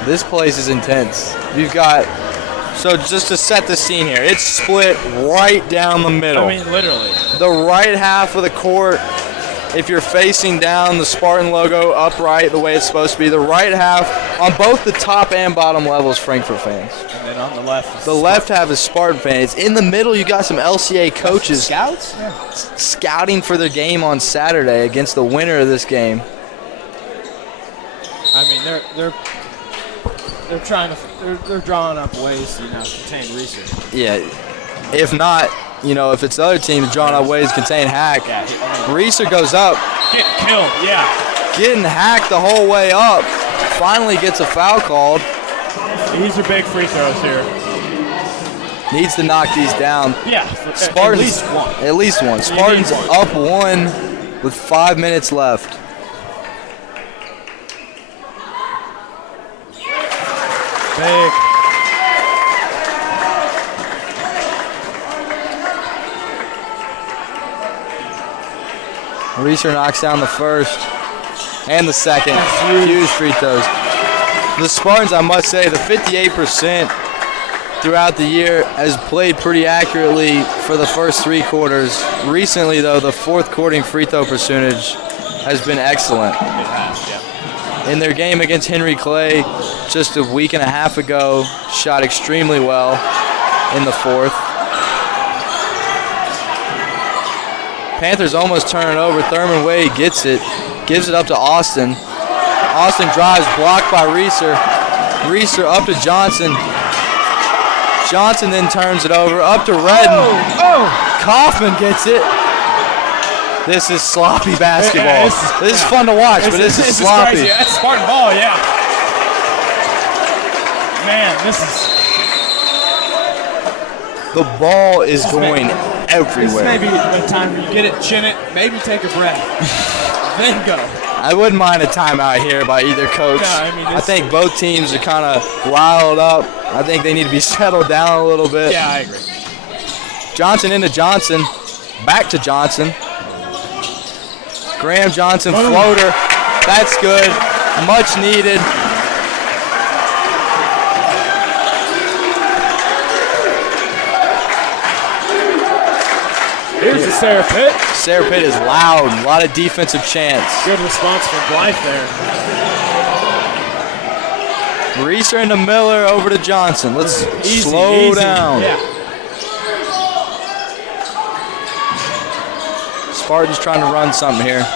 this place is intense. You've got, so just to set the scene here, it's split right down the middle. I mean, literally. The right half of the court, if you're facing down the Spartan logo upright the way it's supposed to be, the right half on both the top and bottom levels, Frankfort fans. And then on the left. The left half is Spartan fans. In the middle, you got some LCA coaches. Scouts? Yeah. Scouting for their game on Saturday against the winner of this game. I mean, they're drawing up ways to contain Reeser. Yeah, if not, if it's the other team drawing up ways to contain Hack. Yeah, Reeser goes up. Getting killed, yeah. Getting hacked the whole way up. Finally gets a foul called. These are big free throws here. Needs to knock these down. Yeah, Spartans, at least one. Spartans up 1 with 5 minutes left. Big. Reeser knocks down the first and the second. Huge free throws. The Spartans, I must say, the 58% throughout the year has played pretty accurately for the first 3 quarters. Recently, though, the fourth quarter free throw percentage has been excellent. In their game against Henry Clay just a week and a half ago, shot extremely well in the fourth. Panthers almost turn it over. Thurman Wade gets it, gives it up to Austin. Austin drives, blocked by Reeser. Reeser up to Johnson. Johnson then turns it over, up to Redden. Kaufman gets it. This is sloppy basketball. This is fun to watch, but this is sloppy. Crazy. That's Spartan ball, yeah. Man, this is... The ball is going everywhere. This may be the time you get it, chin it, maybe take a breath, then go. I wouldn't mind a timeout here by either coach. No, I think both teams are kind of riled up. I think they need to be settled down a little bit. Yeah, I agree. Johnson into Johnson. Back to Johnson. Graham Johnson floater. That's good. Much needed. Here's the Sayre Pitt. Sayre Pitt is loud. A lot of defensive chants. Good response from Blythe there. Reeser into Miller over to Johnson. Let's slow down. Yeah. Spartans trying to run something here.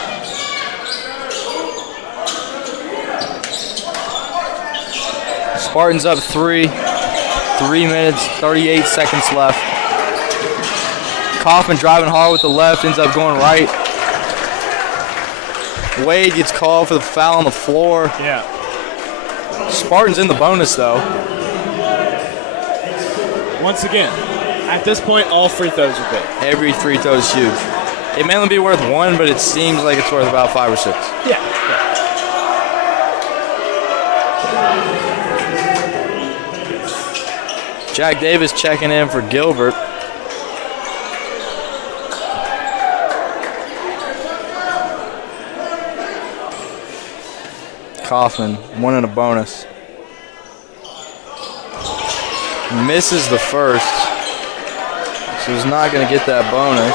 Spartans up 3. 3 minutes, 38 seconds left. Kaufman driving hard with the left, ends up going right. Wade gets called for the foul on the floor. Yeah. Spartans in the bonus, though. Once again, at this point, all free throws are big. Every free throw is huge. It may only be worth 1, but it seems like it's worth about 5 or 6. Yeah. Jack Davis checking in for Gilbert. Kaufman, 1 in a bonus. Misses the first, so he's not going to get that bonus.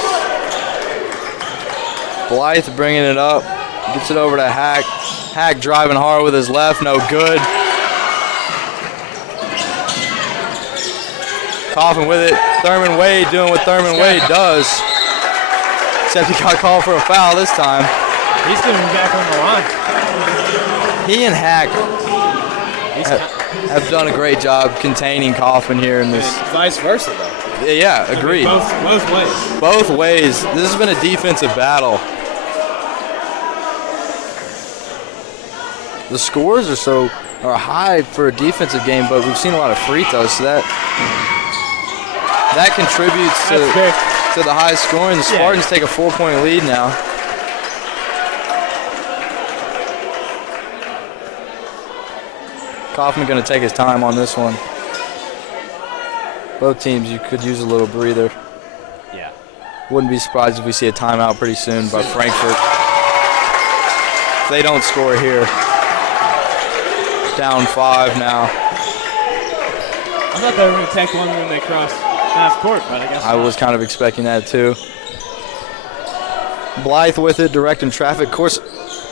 Blythe bringing it up, gets it over to Hack. Hack driving hard with his left, no good. Kaufman with it. Thurman Wade doing what Thurman Wade does. Except he got called for a foul this time. He's going to be back on the line. He and Hack have done a great job containing Kaufman here in this. Vice versa, though. Yeah, agreed. Both ways. Both ways. This has been a defensive battle. The scores are high for a defensive game, but we've seen a lot of free throws, so that contributes to the high scoring. The Spartans take a 4-point lead now. Kaufman going to take his time on this one. Both teams, you could use a little breather. Yeah. Wouldn't be surprised if we see a timeout pretty soon by Frankfort. If they don't score here. Down 5 now. I thought they were going to take one when they crossed half court, but I guess I was kind of expecting that too. Blythe with it, directing traffic. Of course,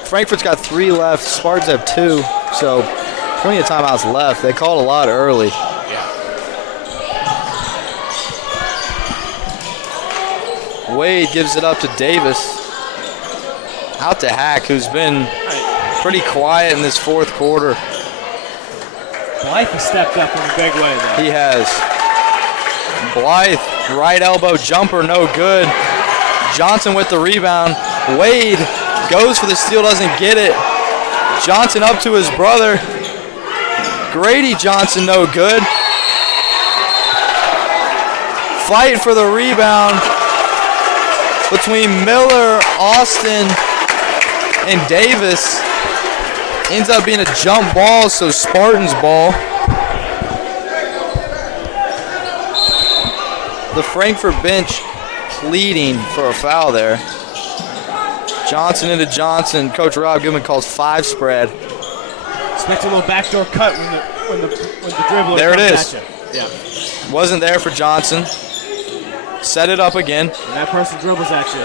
Frankfurt's got 3 left. Spartans have 2, so plenty of timeouts left. They called a lot early. Yeah. Wade gives it up to Davis. Out to Hack, who's been pretty quiet in this fourth quarter. Blythe has stepped up in a big way, though. He has. Blythe, right elbow jumper, no good. Johnson with the rebound. Wade goes for the steal, doesn't get it. Johnson up to his brother. Grady Johnson, no good. fight for the rebound between Miller, Austin, and Davis. Ends up being a jump ball, so Spartans ball. The Frankfort bench pleading for a foul there. Johnson into Johnson. Coach Rob Goodman calls 5 spread. Expect a little backdoor cut when the dribbler there it comes is. at you. Yeah. Wasn't there for Johnson. Set it up again. And that person dribbles at you.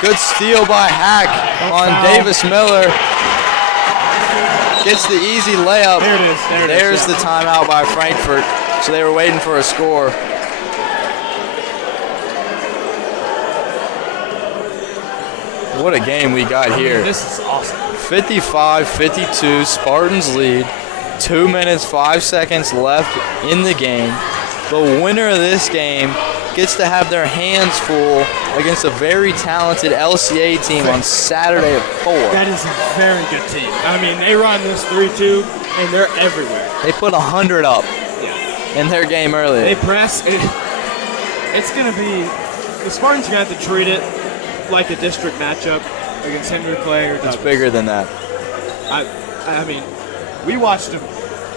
Good steal by Hack on foul. Davis Miller. Gets the easy layup. There it is. There's the timeout by Frankfort. So they were waiting for a score. What a game we got here. This is awesome. 55-52, Spartans lead. 2 minutes, 5 seconds left in the game. The winner of this game gets to have their hands full against a very talented LCA team on Saturday at 4. That is a very good team. I mean, they run this 3-2, and they're everywhere. They put 100 up in their game earlier. They press. It's going to be – the Spartans are going to have to treat it like a district matchup against Henry Clay or Douglas. It's bigger than that. I mean, we watched them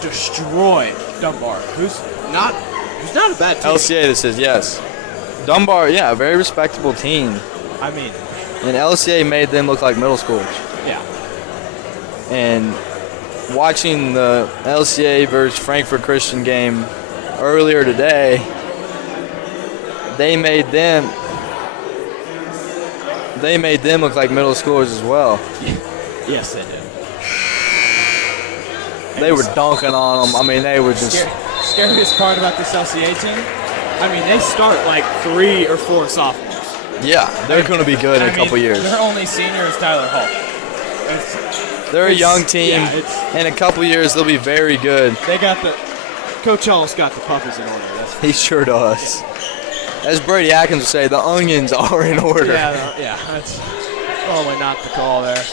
destroy Dunbar, who's not a bad team. LCA, this is, yes. Dunbar, yeah, a very respectable team. I mean, And LCA made them look like middle schoolers. yeah. And watching the LCA versus Frankfort Christian game earlier today, they made them look like middle schoolers as well. Yes, they did. They were dunking on them. I mean, they were just... Scariest part about this LCA team, I mean, they start like 3 or 4 sophomores. Yeah, they're going to be good in a couple years. Their only senior is Tyler Hall. They're a young team. Yeah, In a couple years, they'll be very good. they got the Coach Hull's got the puppies in order. He sure does. As Brady Atkins would say, the onions are in order. Yeah, that's probably not the call there.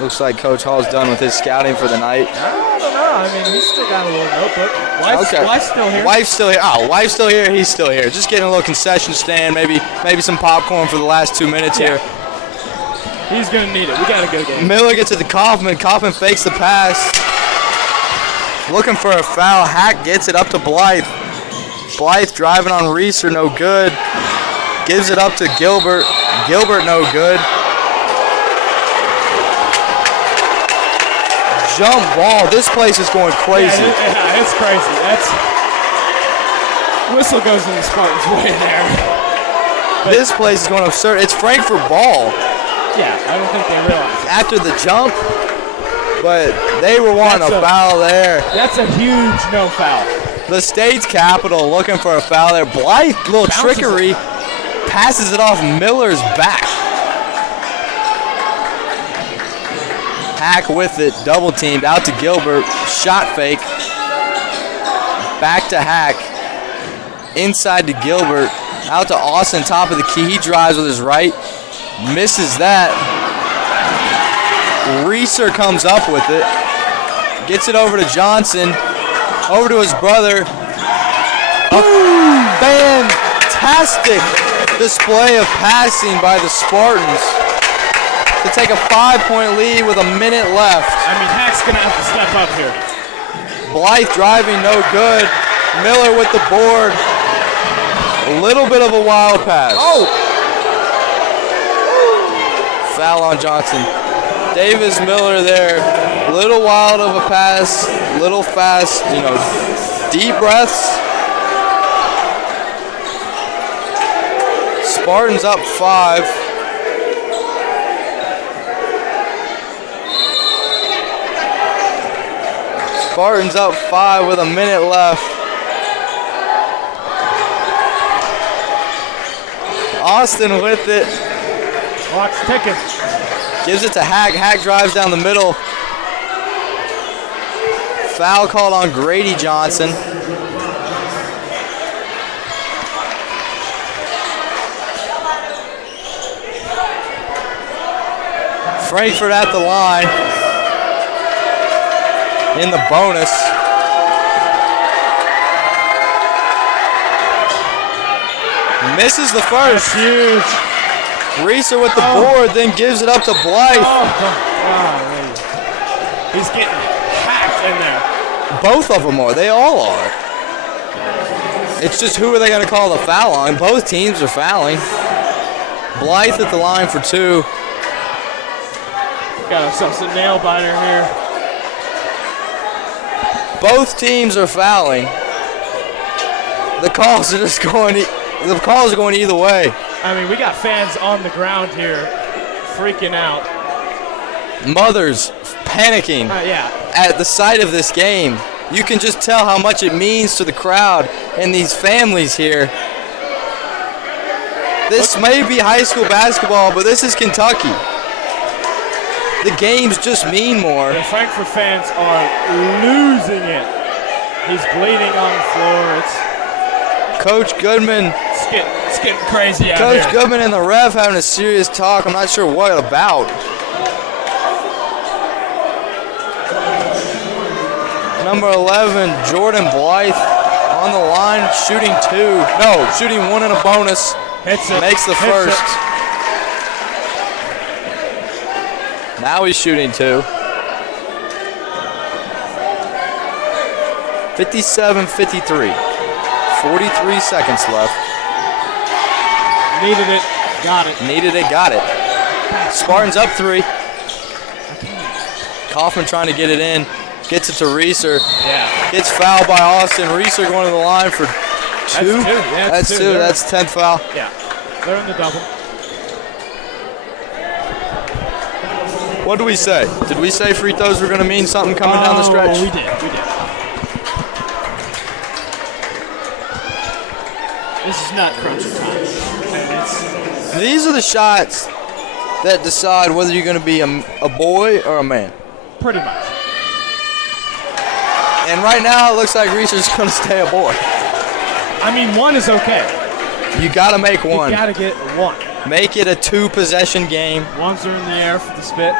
Looks like Coach Hall's done with his scouting for the night. I don't know. I mean, he's still got a little notebook. Wife's still here. Wife's still here. Oh, wife's still here. He's still here. Just getting a little concession stand, maybe some popcorn for the last 2 minutes here. He's going to need it. We got a good game. Miller gets it to Kaufman. Kaufman fakes the pass. Looking for a foul. Hack gets it up to Blythe. Blythe driving on Reeser, no good. Gives it up to Gilbert. Gilbert, no good. Jump ball. This place is going crazy. Yeah, it's crazy. Whistle goes in the Spartans' way there. This place is going absurd. It's Frankfort ball. Yeah, I don't think they realize it. After the jump, but they were wanting a foul there. That's a huge no foul. The state's capital looking for a foul there. Blythe, little trickery, passes it off Miller's back. Hack with it, double teamed, out to Gilbert, shot fake, back to Hack, inside to Gilbert, out to Austin, top of the key. He drives with his right, misses that. Reeser comes up with it, gets it over to Johnson, over to his brother. Fantastic display of passing by the Spartans to take a 5-point lead with a minute left. I mean, Hack's going to have to step up here. Blythe driving, no good. Miller with the board. A little bit of a wild pass. Oh! Foul on Johnson. Davis Miller there. Little wild of a pass, little fast, deep breaths. Spartans up 5. Spartans up 5 with a minute left. Austin with it. Watch ticket. Gives it to Hack. Hack drives down the middle. Foul called on Grady Johnson. Frankfort at the line. in the bonus. Misses the first. That's huge. Reeser with the board, then gives it up to Blythe. He's getting hacked in there. Both of them are. They all are. It's just who are they going to call the foul on? Both teams are fouling. Blythe at the line for 2. Got ourselves a nail biter here. Both teams are fouling. The calls are just going. The calls are going either way. I mean, we got fans on the ground here, freaking out. Mothers panicking at the sight of this game. You can just tell how much it means to the crowd and these families here. This may be high school basketball, but this is Kentucky. The games just mean more. The Frankfort fans are losing it. He's bleeding on the floor. Coach Goodman. It's getting crazy out Coach here. Goodman and the ref having a serious talk. I'm not sure what about. Number 11, Jordan Blythe on the line, shooting 2. No, shooting 1 in a bonus. Hits it. Makes the first. Now he's shooting 2. 57-53. 43 seconds left. Needed it. Got it. Needed it. Got it. Spartans up 3. Kaufman trying to get it in. Gets it to Reeser. Yeah. Gets fouled by Austin. Reeser going to the line for 2. That's 2. That's 2. That's 10th foul. Yeah. They're in the double. What did we say? Did we say free throws were going to mean something coming down the stretch? We did. This is not crunch time. These are the shots that decide whether you're going to be a boy or a man. Pretty much. And right now it looks like Reeser's going to stay a boy. I mean, 1 is okay. You got to make 1. You got to get 1. Make it a 2-possession game. 1s are in the air for the spit.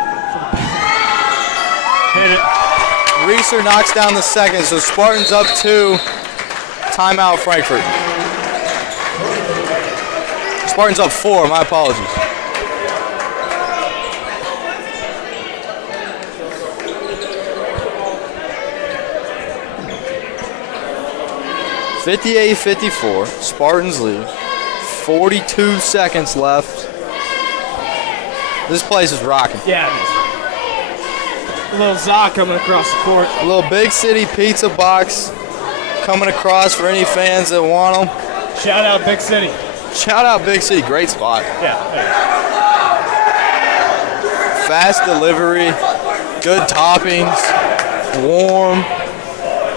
Hit it. Reeser knocks down the second, so Spartans up 2. Timeout, Frankfort. Spartans up 4, my apologies. (58-54). Spartans lead. 42 seconds left. This place is rocking. Yeah, it is. A little za coming across the court. A little Big City pizza box coming across for any fans that want them. Shout out Big City. Shout out Big City, great spot. Yeah. Fast delivery, good toppings, warm.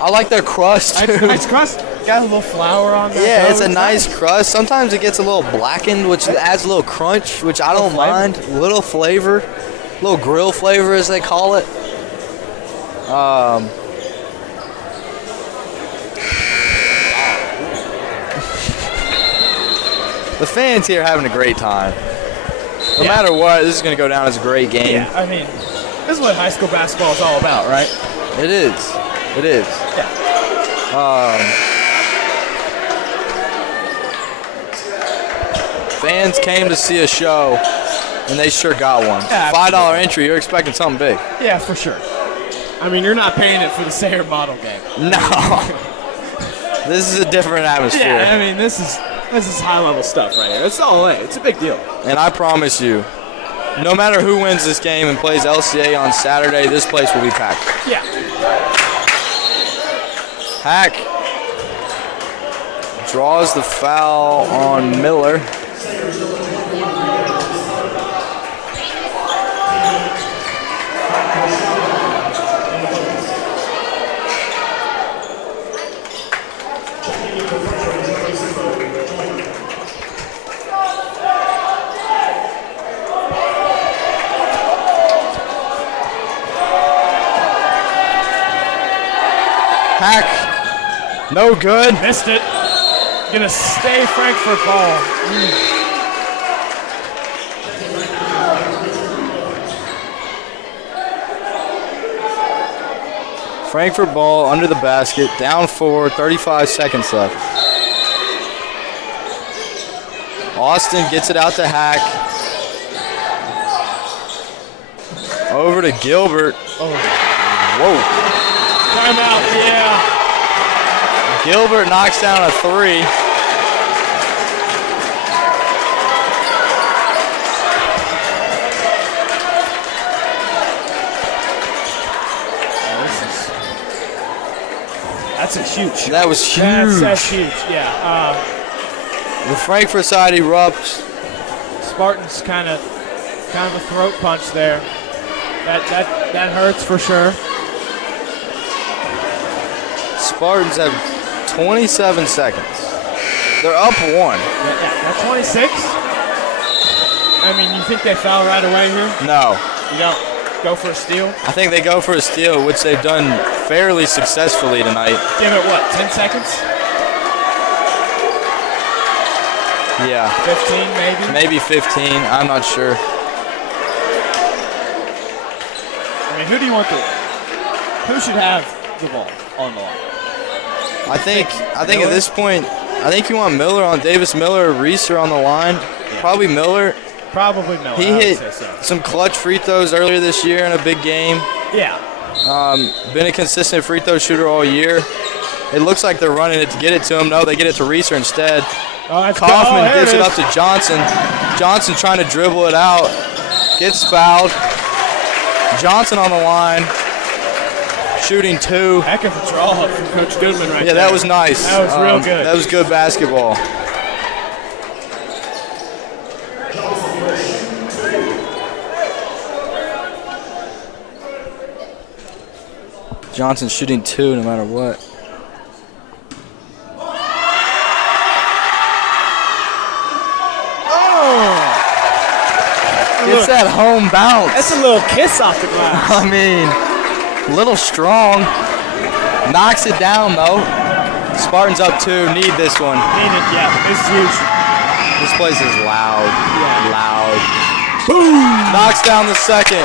I like their crust too. Nice crust. Got a little flour on there. Yeah, it's a nice crust. Sometimes it gets a little blackened, which adds a little crunch, which I don't mind. A little flavor, a little grill flavor as they call it. The fans here are having a great time. No matter what, this is going to go down as a great game. Yeah, I mean, this is what high school basketball is all about, right? It is. It is. Yeah. Fans came to see a show, and they sure got one. Yeah, $5 entry, you're expecting something big. Yeah, for sure. I mean, you're not paying it for the Sayre model game. No. This is a different atmosphere. Yeah, I mean, this is high-level stuff right here. It's all A. It's a big deal. And I promise you, no matter who wins this game and plays LCA on Saturday, this place will be packed. Yeah. Hack draws the foul on Miller. Hack, no good. Missed it. Gonna stay Frankfort ball. Frankfort ball under the basket, down 4, 35 seconds left. Austin gets it out to Hack. Over to Gilbert. Oh. Whoa. Timeout, yeah. Gilbert knocks down a 3. That's a huge. That was huge. That's huge, yeah. The Frankfort side erupts. Spartans kind of a throat punch there. That hurts for sure. Spartans have 27 seconds. They're up 1. Yeah, that's 26. I mean, you think they foul right away here? No. You don't go for a steal? I think they go for a steal, which they've done fairly successfully tonight. Give it what, 10 seconds? Yeah. 15 maybe? Maybe 15. I'm not sure. I mean, who should have the ball on the line? I think at this point, I think you want Miller on Davis Miller or Reeser on the line. Yeah. Probably Miller. Probably Miller. He hit some clutch free throws earlier this year in a big game. Yeah. Been a consistent free throw shooter all year. It looks like they're running it to get it to him. No, they get it to Reeser instead. Kaufman gives it up to Johnson. Johnson trying to dribble it out. Gets fouled. Johnson on the line. Shooting 2. Heck of a draw from Coach Goodman right there. Yeah, that was nice. That was real good. That was good basketball. Johnson shooting 2 no matter what. Gets that home bounce. That's a little kiss off the glass. I mean, a little strong. Knocks it down, though. Spartans up 2. Need this one. Need it, yeah. This is huge. This place is loud. Yeah. Loud. Boom! Knocks down the second.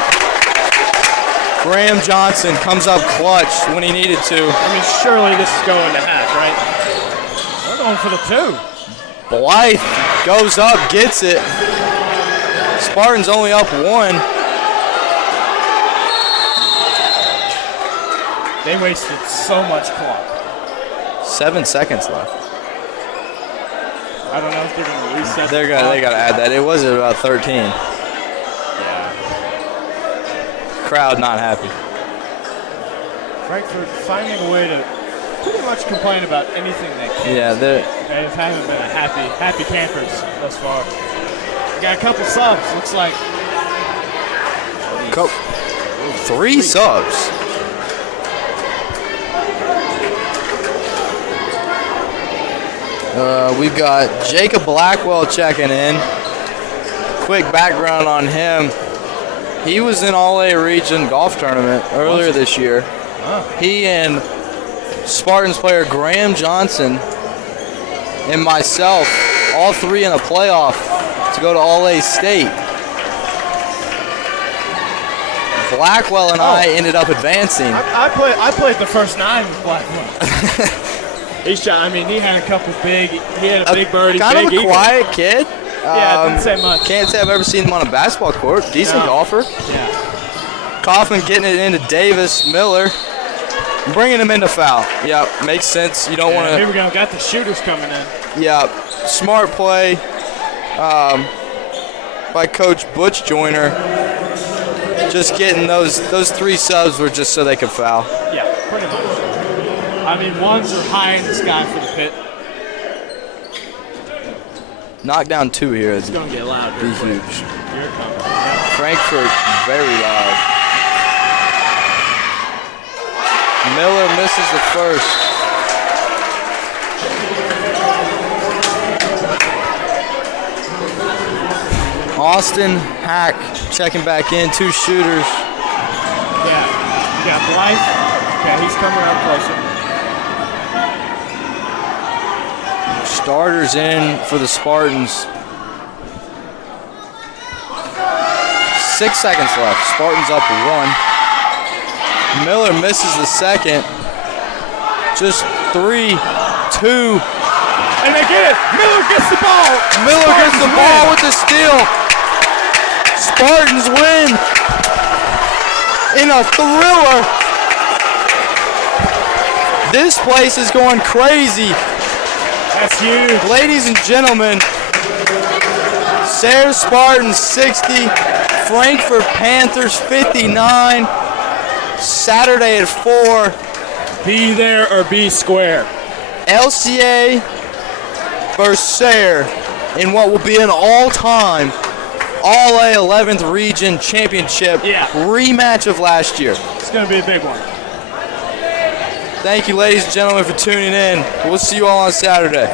Graham Johnson comes up clutch when he needed to. I mean, surely this is going to Hack, right? We're going for the 2. Blythe goes up, gets it. Spartans only up 1. They wasted so much clock. 7 seconds left. I don't know if they're going to reset. They got to add that. It was about 13. Yeah. Crowd not happy. Frankfort finding a way to pretty much complain about anything they can. Yeah, they haven't been happy campers thus far. Got a couple subs. Looks like 3 subs. We've got Jacob Blackwell checking in. Quick background on him. He was in All-A Region golf tournament earlier this year. He and Spartans player Graham Johnson and myself, all 3 in a playoff to go to All-A State. Blackwell and I ended up advancing. I played the first 9 with Blackwell. He shot. I mean, he had a couple big. He had a big birdie. Kind big of a quiet kid. Yeah, didn't say much. Can't say I've ever seen him on a basketball court. Decent golfer. Yeah. Kaufman getting it into Davis Miller, bringing him into foul. Yeah, makes sense. You don't want to. Here we go. Got the shooters coming in. Yeah, smart play by Coach Butch Joyner. Just getting those 3 subs were just so they could foul. Yeah, pretty much. I mean, ones are high in the sky for the pit. Knock down 2 here. It's going to get loud. Be huge. Here it comes. Frankfort, very loud. Miller misses the first. Austin Hack checking back in. 2 shooters. Yeah. You got Blythe. Okay, he's coming around closer. Starters in for the Spartans. 6 seconds left. Spartans up 1. Miller misses the second. Just 3, 2. And they get it. Miller gets the ball. Miller gets the ball with the steal. Spartans win in a thriller. This place is going crazy. That's huge. Ladies and gentlemen, Sayre Spartans 60, Frankfort Panthers 59. Saturday at 4. Be there or be square. LCA versus Sayre in what will be an all-time All-A 11th Region Championship rematch of last year. It's going to be a big one. Thank you, ladies and gentlemen, for tuning in. We'll see you all on Saturday.